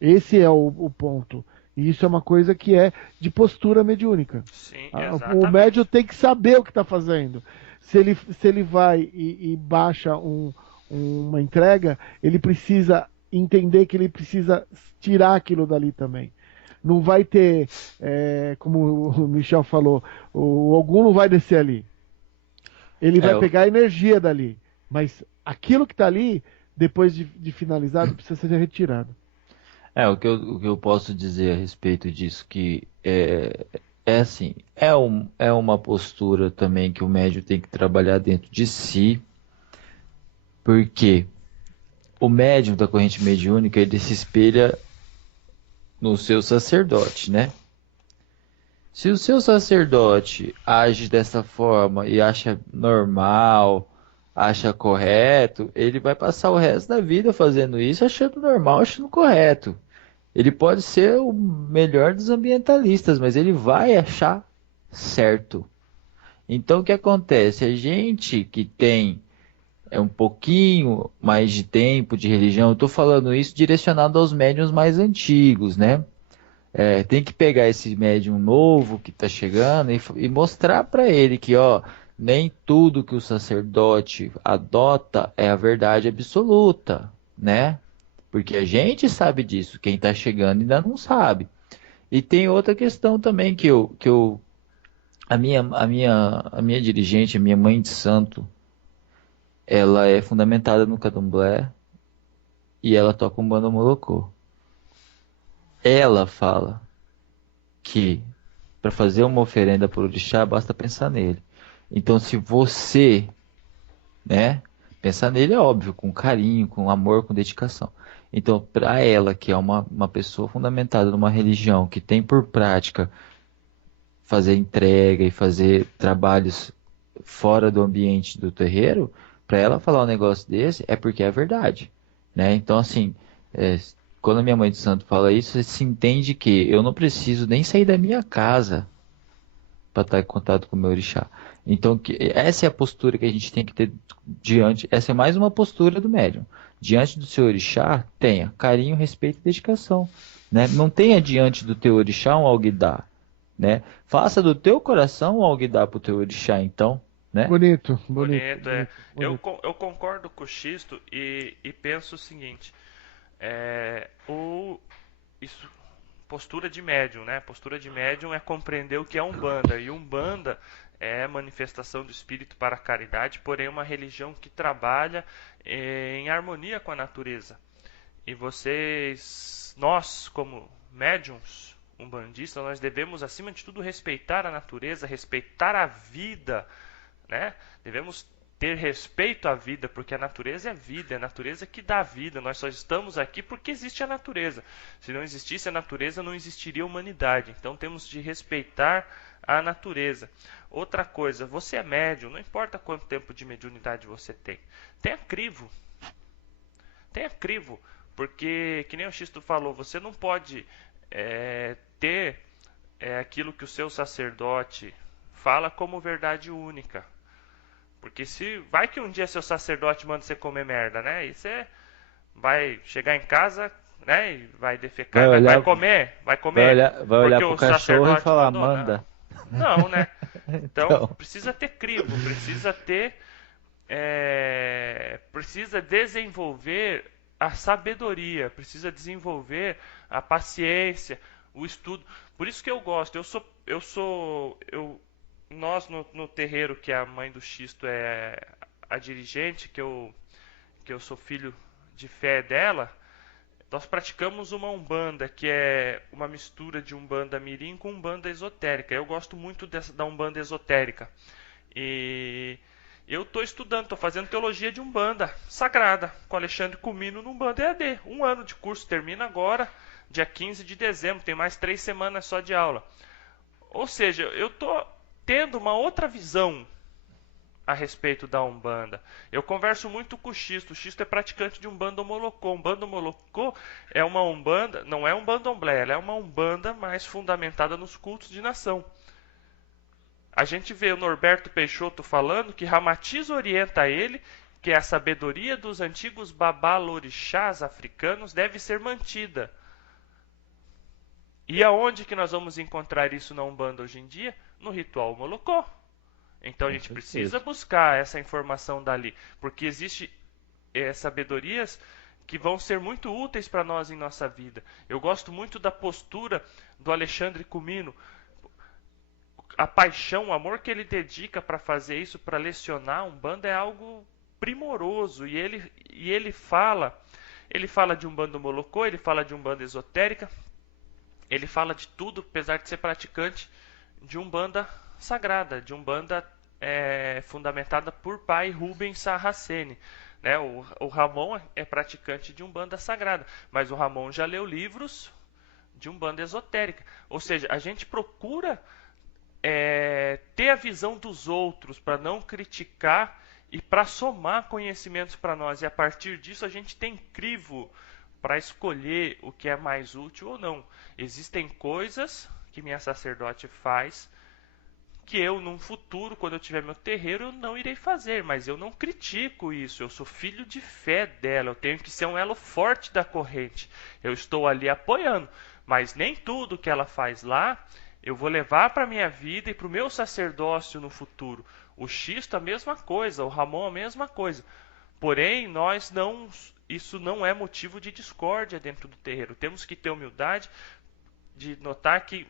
Esse é o ponto. E isso é uma coisa que é de postura mediúnica. Sim, O médium exatamente. tem que saber o que está fazendo. Se ele vai e baixa uma entrega, ele precisa entender que ele precisa tirar aquilo dali também. Não vai ter, como o Michel falou, o Ogum não vai descer ali. Ele É, vai pegar a energia dali. Mas aquilo que está ali, depois de finalizado, precisa ser retirado. o que eu posso dizer a respeito disso, que é assim, é uma postura também que o médium tem que trabalhar dentro de si, porque o médium da corrente mediúnica, ele se espelha no seu sacerdote, né? Se o seu sacerdote age dessa forma e acha normal, acha correto, ele vai passar o resto da vida fazendo isso, achando normal, achando correto. Ele pode ser o melhor dos ambientalistas, mas ele vai achar certo. Então o que acontece? A gente que tem um pouquinho mais de tempo de religião, eu estou falando isso direcionado aos médiuns mais antigos, né? Tem que pegar esse médium novo que está chegando e mostrar para ele que, ó, nem tudo que o sacerdote adota é a verdade absoluta, né? Porque a gente sabe disso, quem está chegando ainda não sabe. E tem outra questão também a minha dirigente, a minha mãe de santo, ela é fundamentada no Candomblé e ela toca um banda molocô. Ela fala que para fazer uma oferenda para o orixá basta pensar nele. Então, se você, né, pensar nele é óbvio, com carinho, com amor, com dedicação. Então, para ela, que é uma pessoa fundamentada numa religião que tem por prática fazer entrega e fazer trabalhos fora do ambiente do terreiro, para ela falar um negócio desse é porque é verdade, né? Então, assim, é, quando a minha mãe de santo fala isso, se entende que eu não preciso nem sair da minha casa para estar em contato com o meu orixá. Então, essa é a postura que a gente tem que ter diante. Essa é mais uma postura do médium. Diante do seu orixá, tenha carinho, respeito e dedicação. Né? Não tenha diante do teu orixá um alguidar. Né? Faça do teu coração um alguidar para o teu orixá, então. Né? Bonito, bonito, Bonito, é. bonito, Eu, bonito. eu concordo com o Xisto e penso o seguinte: é, o, isso, postura de médium, né? Postura de médium é compreender o que é Umbanda. E Umbanda é manifestação do espírito para a caridade, porém uma religião que trabalha em harmonia com a natureza. E nós, como médiums umbandistas, nós devemos, acima de tudo, respeitar a natureza, respeitar a vida, né? Devemos ter respeito à vida, porque a natureza é vida, é a natureza que dá vida. Nós só estamos aqui porque existe a natureza. Se não existisse a natureza, não existiria a humanidade. Então temos de respeitar a natureza. Outra coisa, você é médium, não importa quanto tempo de mediunidade você tem. Tenha crivo. Tenha crivo, porque, que nem o Xisto falou, você não pode ter aquilo que o seu sacerdote fala como verdade única. Porque se vai que um dia seu sacerdote manda você comer merda, né? E você vai chegar em casa, né? E vai defecar, Vai vai olhar, comer, vai olhar porque pro o cachorro e sacerdote falar, mandou, não. manda. Não, né? Então Então, precisa ter crivo, precisa desenvolver a sabedoria, precisa desenvolver a paciência, o estudo. Por isso que eu gosto. Nós no terreiro que a mãe do Xisto é a dirigente, que eu sou filho de fé dela, nós praticamos uma Umbanda, que é uma mistura de Umbanda Mirim com Umbanda esotérica. Eu gosto muito da Umbanda esotérica. E eu estou estudando, estou fazendo teologia de Umbanda sagrada com Alexandre Comino no Umbanda EAD. 1 ano de curso, termina agora, dia 15 de dezembro, tem mais 3 semanas só de aula. Ou seja, eu estou tendo uma outra visão a respeito da Umbanda. Eu converso muito com o Xisto. O Xisto é praticante de Umbanda Molocô. Umbanda Molocô é uma Umbanda, não é um Bandomblé, ela é uma Umbanda mais fundamentada nos cultos de nação. A gente vê o Norberto Peixoto falando que Ramatiz orienta ele que a sabedoria dos antigos babalorixás africanos deve ser mantida. E aonde que nós vamos encontrar isso na Umbanda hoje em dia? No ritual Molocô. Então a gente precisa buscar essa informação dali, porque existe sabedorias que vão ser muito úteis para nós em nossa vida. Eu gosto muito da postura do Alexandre Comino, a paixão, o amor que ele dedica para fazer isso, para lecionar Umbanda é algo primoroso. E ele fala de Umbanda Molocô, ele fala de Umbanda esotérica, ele fala de tudo, apesar de ser praticante de Umbanda sagrada, de Umbanda fundamentada por pai Rubens Sarraceni. Né? O Ramon é praticante de Umbanda sagrada, mas o Ramon já leu livros de Umbanda esotérica. Ou seja, a gente procura ter a visão dos outros para não criticar e para somar conhecimentos para nós. E a partir disso a gente tem crivo para escolher o que é mais útil ou não. Existem coisas que minha sacerdote faz que eu, num futuro, quando eu tiver meu terreiro, eu não irei fazer, mas eu não critico isso, eu sou filho de fé dela, eu tenho que ser um elo forte da corrente, eu estou ali apoiando, mas nem tudo que ela faz lá, eu vou levar para a minha vida e para o meu sacerdócio no futuro. O Xisto a mesma coisa, o Ramon a mesma coisa, porém, isso não é motivo de discórdia dentro do terreiro, temos que ter humildade de notar que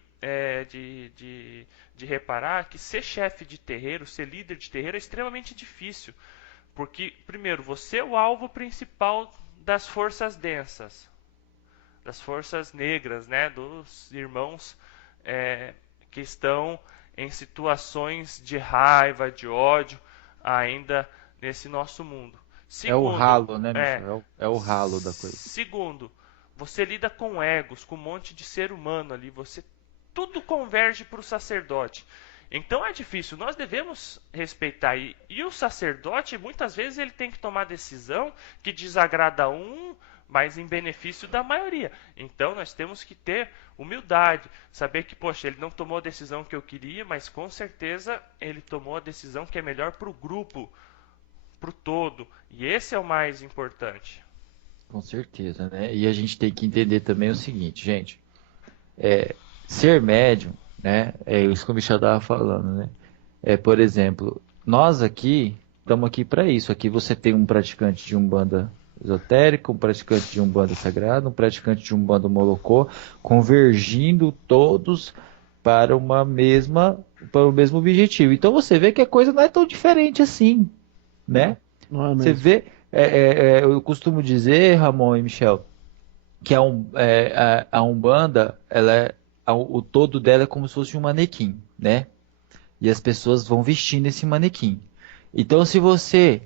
de reparar que ser chefe de terreiro, ser líder de terreiro é extremamente difícil. Porque, primeiro, você é o alvo principal das forças densas, das forças negras, né, dos irmãos que estão em situações de raiva, de ódio, ainda nesse nosso mundo. Segundo, é o ralo, né, Michel? É o ralo da coisa. Segundo, você lida com egos, com um monte de ser humano ali, tudo converge para o sacerdote. Então é difícil, nós devemos respeitar. E o sacerdote, muitas vezes, ele tem que tomar decisão que desagrada mas em benefício da maioria. Então nós temos que ter humildade, saber que, poxa, ele não tomou a decisão que eu queria, mas com certeza ele tomou a decisão que é melhor para o grupo, para o todo. E esse é o mais importante. Com certeza, né? E a gente tem que entender também o seguinte, gente. Ser médium, né? É isso que o Michel estava falando, né? Por exemplo, nós aqui estamos aqui para isso. Aqui você tem um praticante de Umbanda esotérica, um praticante de Umbanda sagrada, um praticante de Umbanda Molocô, convergindo todos para o mesmo objetivo. Então você vê que a coisa não é tão diferente assim, né? Não é mesmo. Você vê, eu costumo dizer, Ramon e Michel, que a Umbanda, o todo dela é como se fosse um manequim, né? E as pessoas vão vestindo esse manequim. Então, se você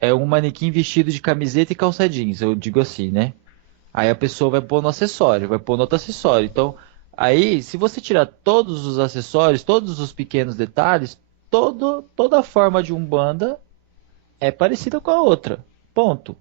é um manequim vestido de camiseta e calça jeans, eu digo assim, né? Aí a pessoa vai pôr no acessório, vai pôr no outro acessório. Então, aí, se você tirar todos os acessórios, todos os pequenos detalhes, toda a forma de Umbanda é parecida com a outra. Ponto.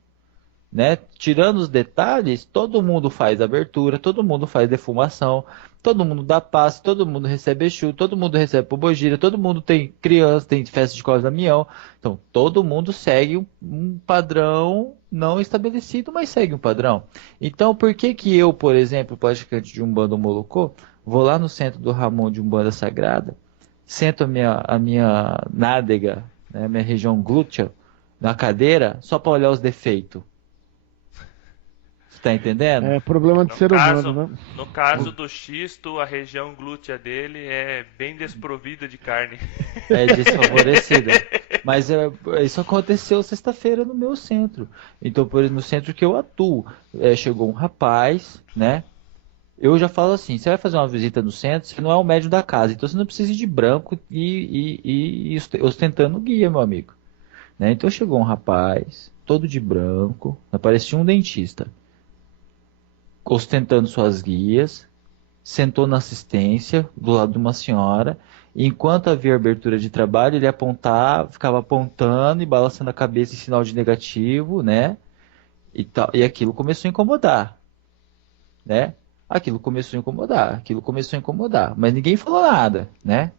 Né? Tirando os detalhes, todo mundo faz abertura, todo mundo faz defumação, todo mundo dá passe, todo mundo recebe Exu, todo mundo recebe pombogira, todo mundo tem criança, tem festa de Cosme Damião. Então, todo mundo segue um padrão não estabelecido, mas segue um padrão. Então, por que eu, por exemplo, praticante de Umbanda Molocô, vou lá no centro do Ramon de Umbanda Sagrada, sento a minha nádega, né, minha região glútea, na cadeira, só para olhar os defeitos? Tá entendendo? É problema de ser humano, né? No caso do Xisto, a região glútea dele é bem desprovida de carne. É desfavorecida. Mas isso aconteceu sexta-feira no meu centro. Então, por exemplo, no centro que eu atuo, chegou um rapaz, né? Eu já falo assim, você vai fazer uma visita no centro, você não é o médium da casa, então você não precisa ir de branco e ostentando guia, meu amigo. Né? Então chegou um rapaz, todo de branco, parecia um dentista, ostentando suas guias, sentou na assistência, do lado de uma senhora, e enquanto havia abertura de trabalho, ele apontava, ficava apontando e balançando a cabeça em sinal de negativo, né? E aquilo começou a incomodar, né? Aquilo começou a incomodar, mas ninguém falou nada, né?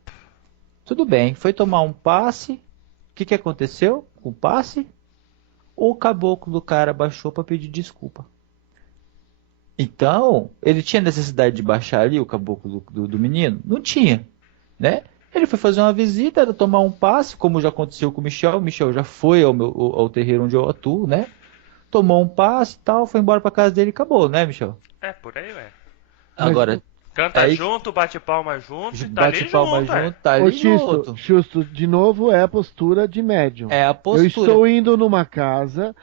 Tudo bem, foi tomar um passe, o que aconteceu com o passe? O caboclo do cara baixou para pedir desculpa. Então, ele tinha necessidade de baixar ali o caboclo do menino? Não tinha, né? Ele foi fazer uma visita, era tomar um passe, como já aconteceu com o Michel. O Michel já foi ao terreiro onde eu atuo, né? Tomou um passe e tal, foi embora para casa dele e acabou, né, Michel? Por aí, ué. Agora, Canta junto, bate palma junto e tá ali bate palma junto, junto, tá ali junto. Justo, de novo é a postura de médium. É a postura. Eu estou indo numa casa,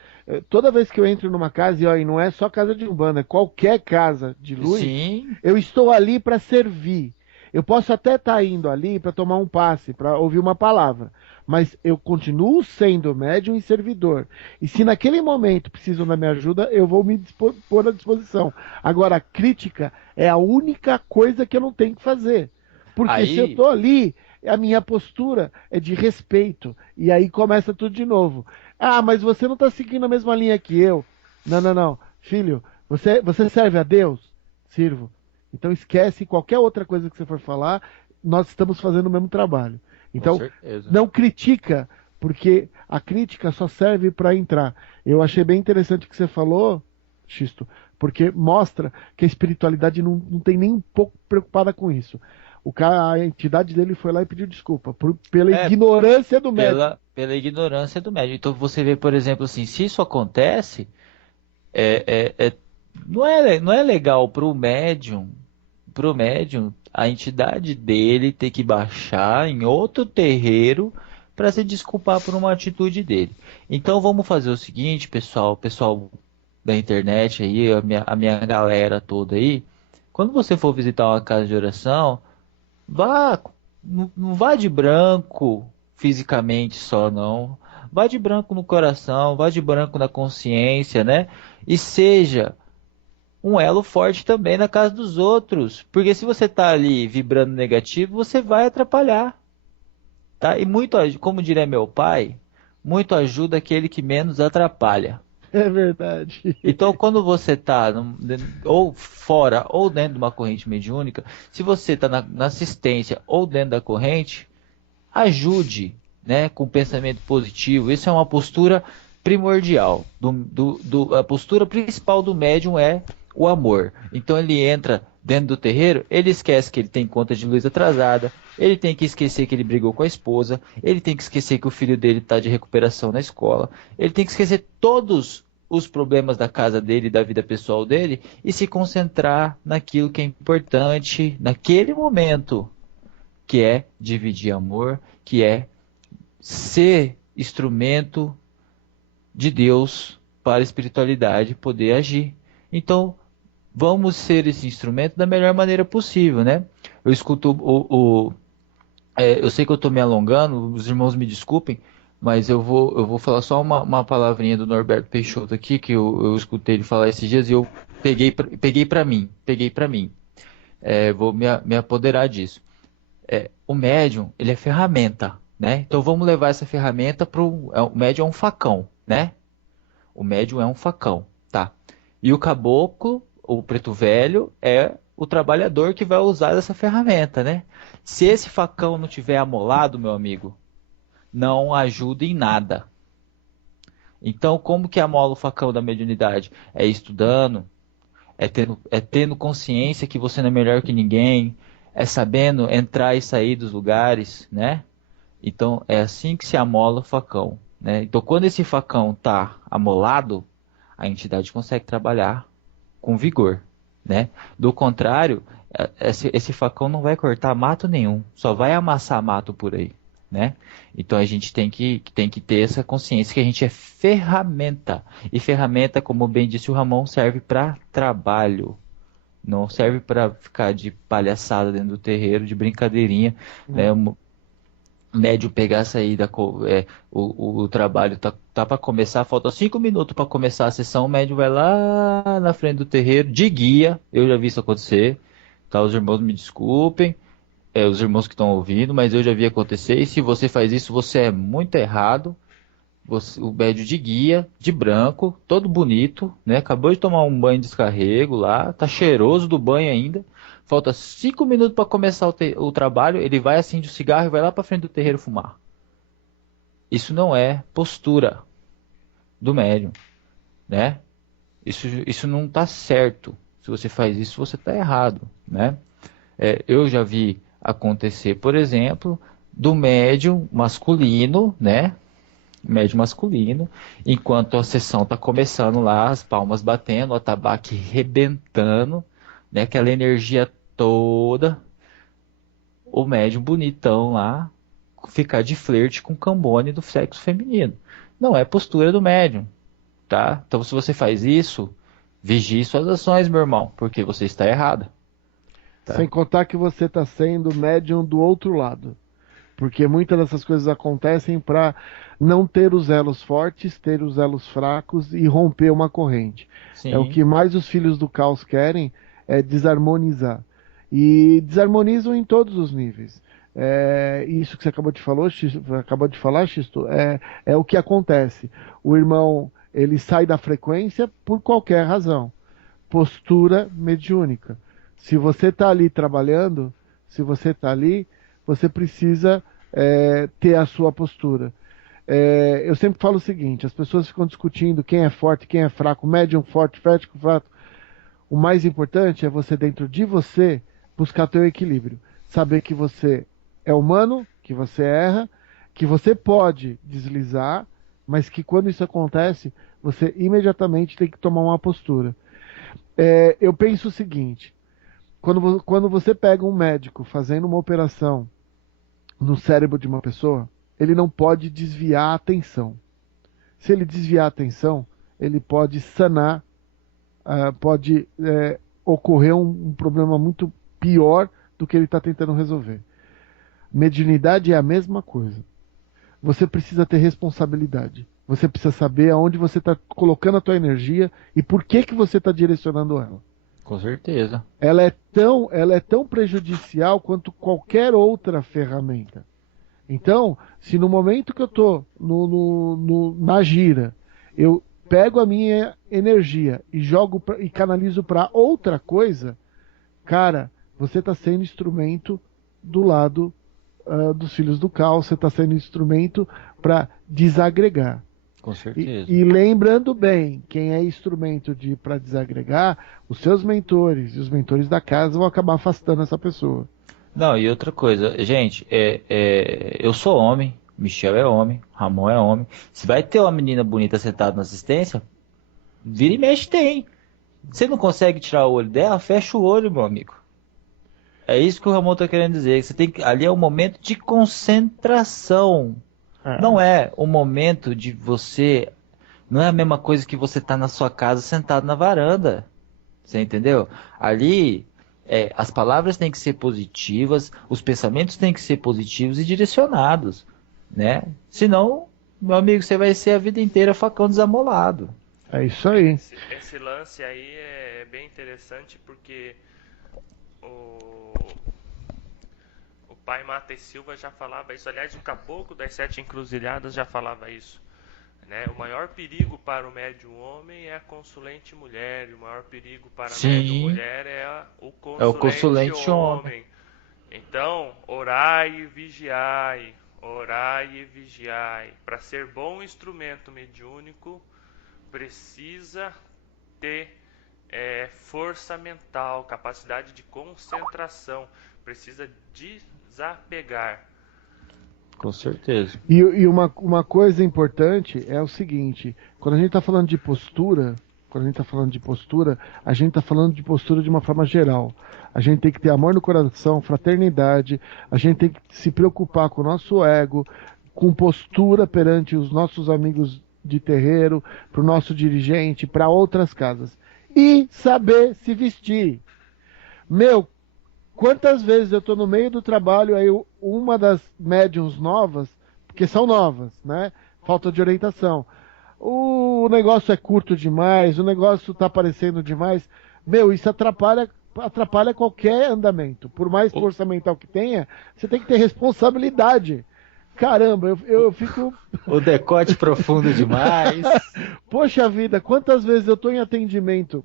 toda vez que eu entro numa casa, e não é só casa de Umbanda, é qualquer casa de luz, Sim. Eu estou ali para servir. Eu posso até estar indo ali para tomar um passe, para ouvir uma palavra, mas eu continuo sendo médium e servidor. E se naquele momento precisam da minha ajuda, eu vou me pôr à disposição. Agora, a crítica é a única coisa que eu não tenho que fazer. Porque se eu estou ali, a minha postura é de respeito. E aí começa tudo de novo. Ah, mas você não está seguindo a mesma linha que eu. Não. Filho, você serve a Deus? Sirvo. Então esquece qualquer outra coisa que você for falar, nós estamos fazendo o mesmo trabalho. Então, não critica, porque a crítica só serve para entrar. Eu achei bem interessante o que você falou, Xisto, porque mostra que a espiritualidade não tem nem um pouco preocupada com isso. A entidade dele foi lá e pediu desculpa pela ignorância do médium. Pela ignorância do médium. Então você vê, por exemplo, assim, se isso acontece, não é legal para o médium, a entidade dele ter que baixar em outro terreiro para se desculpar por uma atitude dele. Então vamos fazer o seguinte, pessoal da internet aí, a minha galera toda aí, quando você for visitar uma casa de oração, não vá de branco fisicamente só, não. Vá de branco no coração, vá de branco na consciência, né? E seja um elo forte também na casa dos outros. Porque se você está ali vibrando negativo, você vai atrapalhar. Tá? E muito, como diria meu pai, muito ajuda aquele que menos atrapalha. É verdade. Então, quando você está ou fora ou dentro de uma corrente mediúnica, se você está na assistência ou dentro da corrente, ajude, né, com pensamento positivo. Isso é uma postura primordial. A postura principal do médium é o amor. Então ele entra dentro do terreiro, ele esquece que ele tem conta de luz atrasada, ele tem que esquecer que ele brigou com a esposa, ele tem que esquecer que o filho dele está de recuperação na escola, ele tem que esquecer todos os problemas da casa dele e da vida pessoal dele e se concentrar naquilo que é importante naquele momento, que é dividir amor, que é ser instrumento de Deus para a espiritualidade poder agir. Então, vamos ser esse instrumento da melhor maneira possível, né? Eu escuto eu sei que eu estou me alongando, os irmãos me desculpem, mas eu vou falar só uma palavrinha do Norberto Peixoto aqui, que eu escutei ele falar esses dias e eu peguei para mim. Vou me apoderar disso. O médium, ele é ferramenta, né? Então vamos levar essa ferramenta o médium é um facão, né? O médium é um facão, tá? E o caboclo, o preto velho, é o trabalhador que vai usar essa ferramenta, né? Se esse facão não tiver amolado, meu amigo, não ajuda em nada. Então, como que amola o facão da mediunidade? É estudando, é tendo consciência que você não é melhor que ninguém, é sabendo entrar e sair dos lugares, né? Então, é assim que se amola o facão, né? Então, quando esse facão está amolado, a entidade consegue trabalhar com vigor, né? Do contrário, esse facão não vai cortar mato nenhum, só vai amassar mato por aí, né? Então a gente tem que ter essa consciência que a gente é ferramenta. E ferramenta, como bem disse o Ramon, serve para trabalho. Não serve para ficar de palhaçada dentro do terreiro, de brincadeirinha, né? O médium pegar a saída, o trabalho tá para começar, falta 5 minutos para começar a sessão, o médium vai lá na frente do terreiro, de guia, eu já vi isso acontecer, tá? Os irmãos me desculpem, os irmãos que estão ouvindo, mas eu já vi acontecer, e se você faz isso, você é muito errado. O médio de guia, de branco, todo bonito, né? Acabou de tomar um banho de descarrego lá, tá cheiroso do banho ainda. Falta 5 minutos para começar o trabalho, ele vai acende o cigarro e vai lá para frente do terreiro fumar. Isso não é postura do médium, né? Isso não tá certo. Se você faz isso, você tá errado, né? Eu já vi acontecer, por exemplo, do médium masculino, né? Médio masculino, enquanto a sessão está começando lá, as palmas batendo, o atabaque rebentando, né, aquela energia toda, o médium bonitão lá, ficar de flerte com o cambone do sexo feminino. Não é postura do médium, tá? Então se você faz isso, vigie suas ações, meu irmão, porque você está errado. Tá? Sem contar que você está sendo médium do outro lado. Porque muitas dessas coisas acontecem para não ter os elos fortes, ter os elos fracos e romper uma corrente. Sim. É o que mais os filhos do caos querem, é desarmonizar. E desarmonizam em todos os níveis. Isso que você acabou de falar, Xisto, é o que acontece. O irmão, ele sai da frequência por qualquer razão. Postura mediúnica. Se você está ali trabalhando, se você está ali, você precisa ter a sua postura. Eu sempre falo o seguinte, as pessoas ficam discutindo quem é forte, quem é fraco, médium forte, fético, fraco. O mais importante é você, dentro de você, buscar teu equilíbrio. Saber que você é humano, que você erra, que você pode deslizar, mas que quando isso acontece, você imediatamente tem que tomar uma postura. Eu penso o seguinte, quando você pega um médico fazendo uma operação no cérebro de uma pessoa, ele não pode desviar a atenção. Se ele desviar a atenção, ele pode sanar, pode ocorrer um problema muito pior do que ele está tentando resolver. Mediunidade é a mesma coisa. Você precisa ter responsabilidade. Você precisa saber aonde você está colocando a tua energia e por que você está direcionando ela. Com certeza. Ela é tão prejudicial quanto qualquer outra ferramenta. Então, se no momento que eu estou na gira, eu pego a minha energia e jogo e canalizo para outra coisa, cara, você está sendo instrumento do lado dos filhos do caos, você está sendo instrumento para desagregar. Com certeza. E lembrando bem, quem é instrumento para desagregar, os seus mentores e os mentores da casa vão acabar afastando essa pessoa. Não, e outra coisa, gente, eu sou homem, Michel é homem, Ramon é homem. Se vai ter uma menina bonita sentada na assistência, vira e mexe tem. Você não consegue tirar o olho dela, fecha o olho, meu amigo. É isso que o Ramon tá querendo dizer. Ali é um momento de concentração. Não é o momento de você... Não é a mesma coisa que você tá na sua casa sentado na varanda. Você entendeu? Ali, as palavras têm que ser positivas, os pensamentos têm que ser positivos e direcionados, né? Senão, meu amigo, você vai ser a vida inteira facão desamolado. É isso aí. Esse lance aí é bem interessante porque o pai Mata e Silva já falava isso. Aliás, o Caboclo das Sete Encruzilhadas já falava isso, né? O maior perigo para o médium homem é a consulente mulher, e o maior perigo para a médium mulher é o consulente homem. Então, orai e vigiai, orai e vigiai. Para ser bom instrumento mediúnico, precisa ter força mental, capacidade de concentração, precisa desapegar. Com certeza. E uma coisa importante é o seguinte, quando a gente está falando de postura, quando a gente está falando de postura, a gente está falando de postura de uma forma geral. A gente tem que ter amor no coração, fraternidade, a gente tem que se preocupar com o nosso ego, com postura perante os nossos amigos de terreiro, para o nosso dirigente, para outras casas. E saber se vestir. Meu, quantas vezes eu estou no meio do trabalho, aí uma das médiums novas, porque são novas, né? Falta de orientação. O negócio é curto demais, o negócio está aparecendo demais. Meu, isso atrapalha qualquer andamento. Por mais força mental que tenha, você tem que ter responsabilidade. Caramba, eu fico... O decote profundo demais. Poxa vida, quantas vezes eu estou em atendimento,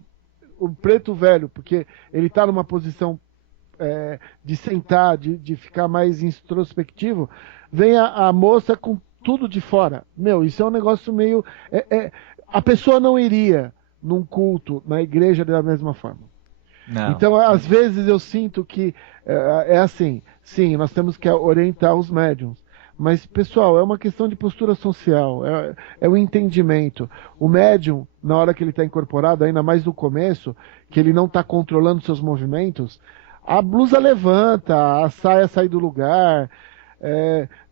o preto velho, porque ele está numa posição de sentar, de ficar mais introspectivo, vem a moça com tudo de fora. Meu, isso é um negócio meio... a pessoa não iria num culto, na igreja, da mesma forma. Não. Então, às vezes eu sinto que é assim, sim, nós temos que orientar os médiums, mas, pessoal, é uma questão de postura social, é o entendimento. O médium, na hora que ele está incorporado, ainda mais no começo, que ele não está controlando seus movimentos, a blusa levanta, a saia sai do lugar,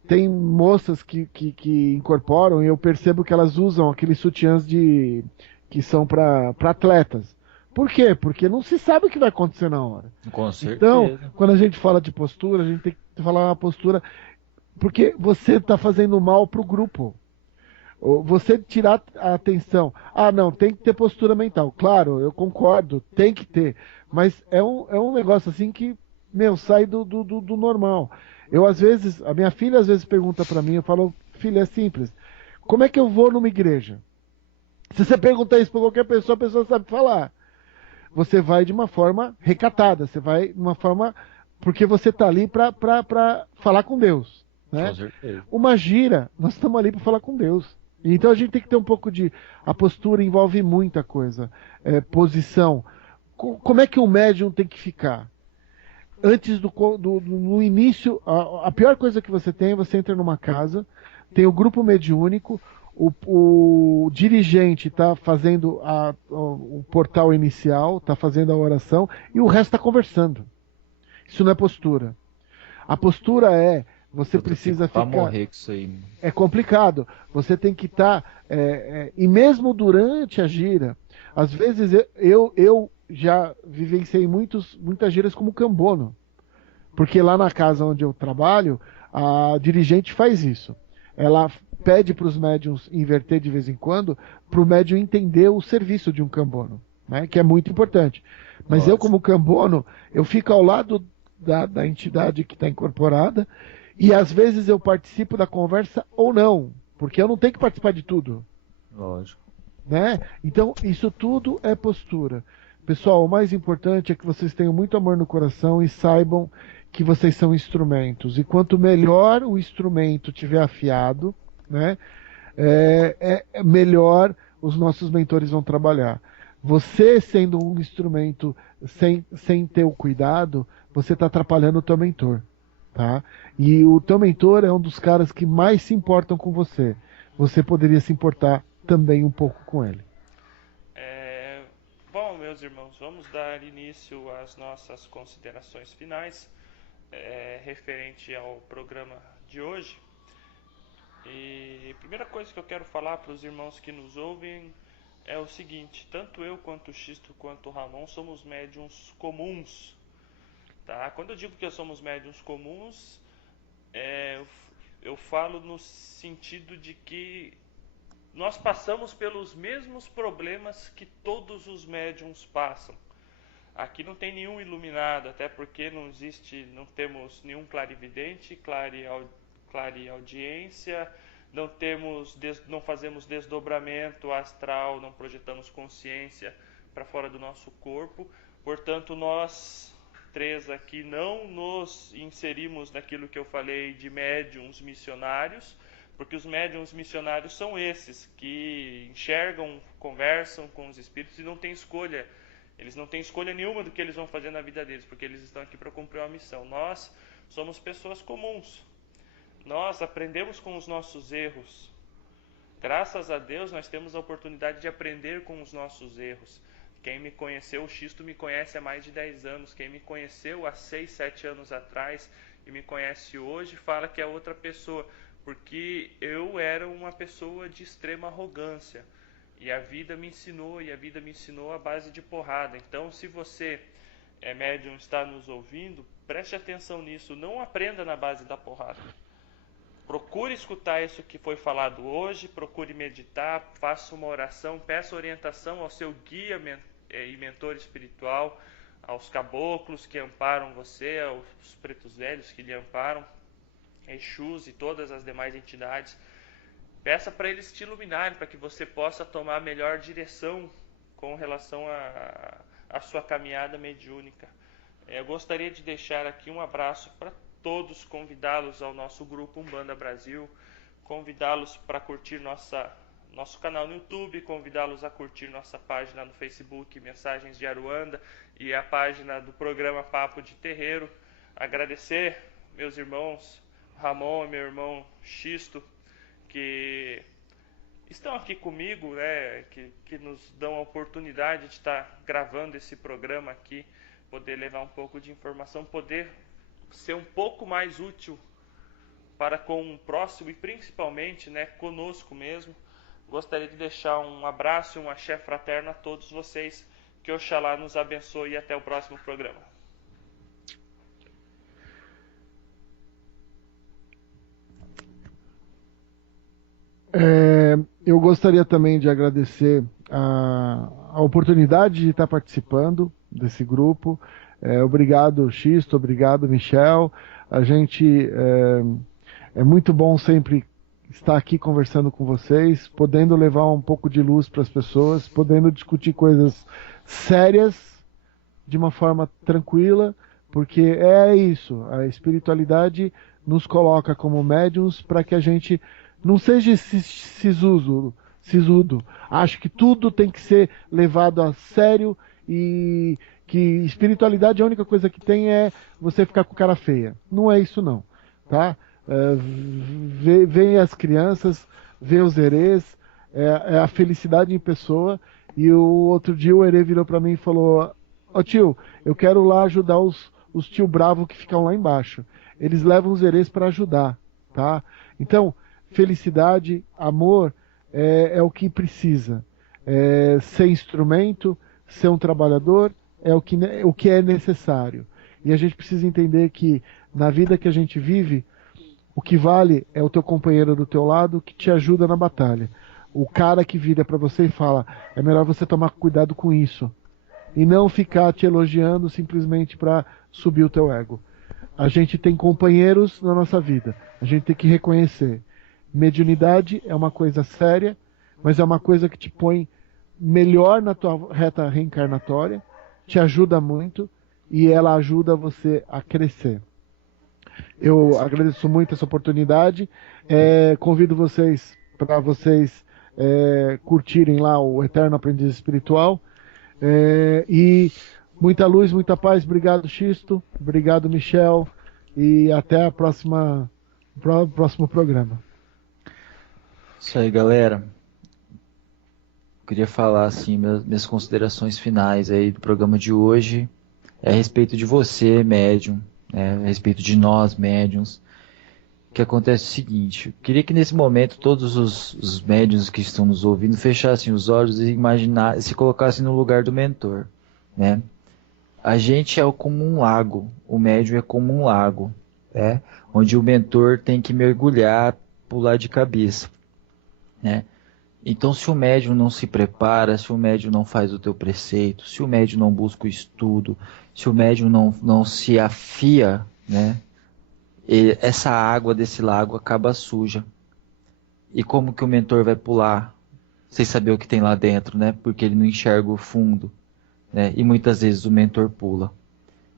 tem moças que incorporam e eu percebo que elas usam aqueles sutiãs que são para atletas. Por quê? Porque não se sabe o que vai acontecer na hora. Com certeza. Então, quando a gente fala de postura, a gente tem que falar uma postura... Porque você está fazendo mal para o grupo. Você tirar a atenção. Ah, não, tem que ter postura mental. Claro, eu concordo, tem que ter. Mas é um negócio assim que, meu, sai do normal. A minha filha às vezes pergunta para mim, eu falo, filha, é simples. Como é que eu vou numa igreja? Se você perguntar isso para qualquer pessoa, a pessoa sabe falar. Você vai de uma forma recatada, você vai de uma forma... Porque você está ali para falar com Deus. Né? Com certeza. Uma gira, nós estamos ali para falar com Deus. Então a gente tem que ter um pouco de... A postura envolve muita coisa. Posição. Como é que o médium tem que ficar? Antes no início, a pior coisa que você tem é você entra numa casa, tem o grupo mediúnico, o dirigente está fazendo o portal inicial, está fazendo a oração, e o resto está conversando. Isso não é postura. A postura você precisa ficar... morrer com isso aí. É complicado. Você tem que estar... e mesmo durante a gira, às vezes eu já vivenciei muitas giras como cambono. Porque lá na casa onde eu trabalho, a dirigente faz isso. Ela pede para os médiums inverter de vez em quando, para o médium entender o serviço de um cambono, né? Que é muito importante. Mas Nossa. Eu, como cambono, eu fico ao lado da entidade que está incorporada, e às vezes eu participo da conversa ou não, porque eu não tenho que participar de tudo. Lógico. Né? Então, isso tudo é postura. Pessoal, o mais importante é que vocês tenham muito amor no coração e saibam que vocês são instrumentos. E quanto melhor o instrumento tiver afiado, né, melhor os nossos mentores vão trabalhar. Você sendo um instrumento sem ter o cuidado, você está atrapalhando o teu mentor. Tá? E o teu mentor é um dos caras que mais se importam com você. Você poderia se importar também um pouco com ele. Bom, meus irmãos, vamos dar início às nossas considerações finais referente ao programa de hoje. E a primeira coisa que eu quero falar para os irmãos que nos ouvem é o seguinte: tanto eu quanto o Xisto quanto o Ramon somos médiuns comuns. Tá? Quando eu digo que somos médiuns comuns, eu falo no sentido de que nós passamos pelos mesmos problemas que todos os médiuns passam. Aqui não tem nenhum iluminado, até porque não temos nenhum clarividente, clareaudiência, não fazemos desdobramento astral, não projetamos consciência para fora do nosso corpo. Portanto, nós três aqui não nos inserimos naquilo que eu falei de médiuns missionários, porque os médiuns missionários são esses que enxergam, conversam com os espíritos e não têm escolha. Eles não têm escolha nenhuma do que eles vão fazer na vida deles, porque eles estão aqui para cumprir uma missão. Nós somos pessoas comuns. Nós aprendemos com os nossos erros. Graças a Deus nós temos a oportunidade de aprender com os nossos erros. Quem me conheceu, o Xisto me conhece há mais de 10 anos. Quem me conheceu há 6, 7 anos atrás e me conhece hoje fala que é outra pessoa, porque eu era uma pessoa de extrema arrogância. E a vida me ensinou à base de porrada. Então, se você médium, está nos ouvindo, preste atenção nisso, não aprenda na base da porrada. Procure escutar isso que foi falado hoje, procure meditar, faça uma oração, peça orientação ao seu guia e mentor espiritual, aos caboclos que amparam você, aos pretos velhos que lhe amparam, Exus e todas as demais entidades. Peça para eles te iluminarem, para que você possa tomar a melhor direção com relação à sua caminhada mediúnica. Eu gostaria de deixar aqui um abraço para todos, convidá-los ao nosso grupo Umbanda Brasil, convidá-los para curtir nosso canal no YouTube, convidá-los a curtir nossa página no Facebook, Mensagens de Aruanda, e a página do programa Papo de Terreiro. Agradecer meus irmãos Ramon e meu irmão Xisto, que estão aqui comigo, né, que nos dão a oportunidade de estar gravando esse programa aqui, poder levar um pouco de informação, poder ser um pouco mais útil para com o próximo e principalmente, né, conosco mesmo. Gostaria de deixar um abraço e um axé fraterno a todos vocês. Que Oxalá nos abençoe e até o próximo programa. Eu gostaria também de agradecer a oportunidade de estar participando desse grupo. Obrigado, Xisto, obrigado, Michel. A gente é muito bom sempre estar aqui conversando com vocês, podendo levar um pouco de luz para as pessoas, podendo discutir coisas sérias de uma forma tranquila, porque é isso, a espiritualidade nos coloca como médiuns para que a gente não seja sisudo. Acho que tudo tem que ser levado a sério e que espiritualidade a única coisa que tem é você ficar com cara feia. Não é isso não, tá? Vem as crianças, vê os herês, é a felicidade em pessoa. E o outro dia o herê virou para mim e falou: ó tio, eu quero lá ajudar os tio bravo que ficam lá embaixo. Eles levam os herês para ajudar, tá? Então, felicidade, amor é o que precisa. Ser instrumento, ser um trabalhador é o que é necessário. E a gente precisa entender que na vida que a gente vive, o que vale é o teu companheiro do teu lado que te ajuda na batalha. O cara que vira para você e fala: é melhor você tomar cuidado com isso. E não ficar te elogiando simplesmente para subir o teu ego. A gente tem companheiros na nossa vida. A gente tem que reconhecer. Mediunidade é uma coisa séria, mas é uma coisa que te põe melhor na tua reta reencarnatória, te ajuda muito e ela ajuda você a crescer. Eu agradeço muito essa oportunidade. Convido vocês para vocês curtirem lá o Eterno Aprendiz Espiritual. E muita luz, muita paz. Obrigado, Xisto. Obrigado, Michel. E até o próximo programa. Isso aí, galera. Eu queria falar assim, minhas considerações finais aí do programa de hoje a respeito de você, médium, a respeito de nós, médiums. O que acontece é o seguinte: eu queria que nesse momento todos os médiuns que estão nos ouvindo fechassem os olhos e se colocassem no lugar do mentor, né? A gente é como um lago, o médium é como um lago, né? Onde o mentor tem que mergulhar, pular de cabeça, né? Então, se o médium não se prepara, se o médium não faz o teu preceito, se o médium não busca o estudo, se o médium não se afia, né? Essa água desse lago acaba suja. E como que o mentor vai pular sem saber o que tem lá dentro, né? Porque ele não enxerga o fundo, né? E muitas vezes o mentor pula,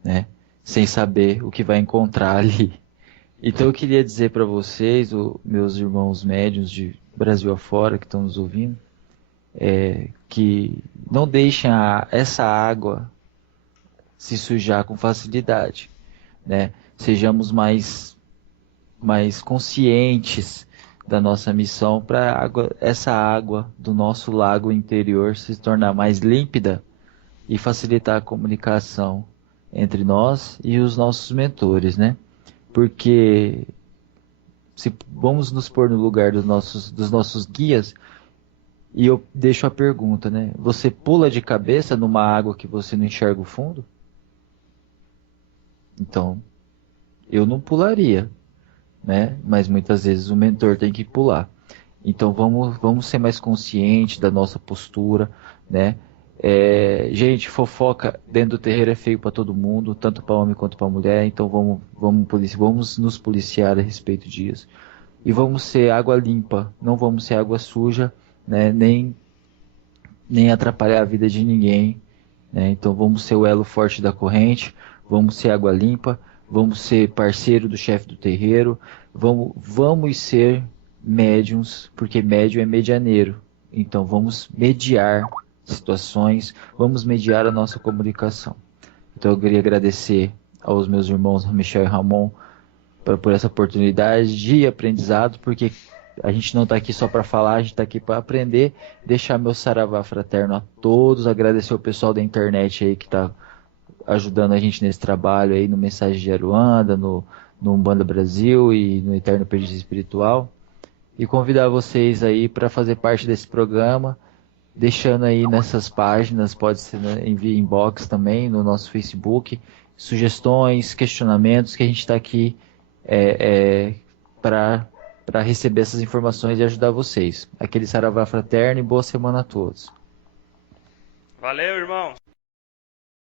né? Sem saber o que vai encontrar ali. Então eu queria dizer para vocês, meus irmãos médiuns de Brasil afora que estão nos ouvindo, que não deixem essa água se sujar com facilidade, né? Sejamos mais conscientes da nossa missão para essa água do nosso lago interior se tornar mais límpida e facilitar a comunicação entre nós e os nossos mentores, né? Porque se vamos nos pôr no lugar dos nossos guias, e eu deixo a pergunta, né? Você pula de cabeça numa água que você não enxerga o fundo? Então, eu não pularia, né? Mas muitas vezes o mentor tem que pular. Então vamos ser mais conscientes da nossa postura, né? Gente, fofoca dentro do terreiro é feio para todo mundo, tanto para homem quanto para mulher. Então vamos nos policiar a respeito disso. E vamos ser água limpa, não vamos ser água suja, né? Nem atrapalhar a vida de ninguém, né? Então vamos ser o elo forte da corrente, vamos ser água limpa, vamos ser parceiro do chefe do terreiro, vamos ser médiums, porque médium é medianeiro. Então vamos mediar situações, vamos mediar a nossa comunicação. Então eu queria agradecer aos meus irmãos Michel e Ramon por essa oportunidade de aprendizado, porque a gente não está aqui só para falar, a gente está aqui para aprender. Deixar meu saravá fraterno a todos, agradecer o pessoal da internet aí que está ajudando a gente nesse trabalho aí, no Mensagem de Aruanda, no Umbanda Brasil e no Eterno Perdido Espiritual. E convidar vocês aí para fazer parte desse programa, deixando aí nessas páginas, pode ser, né, envia inbox também no nosso Facebook, sugestões, questionamentos, que a gente está aqui para receber essas informações e ajudar vocês. Aquele saravá fraterno e boa semana a todos. Valeu, irmão.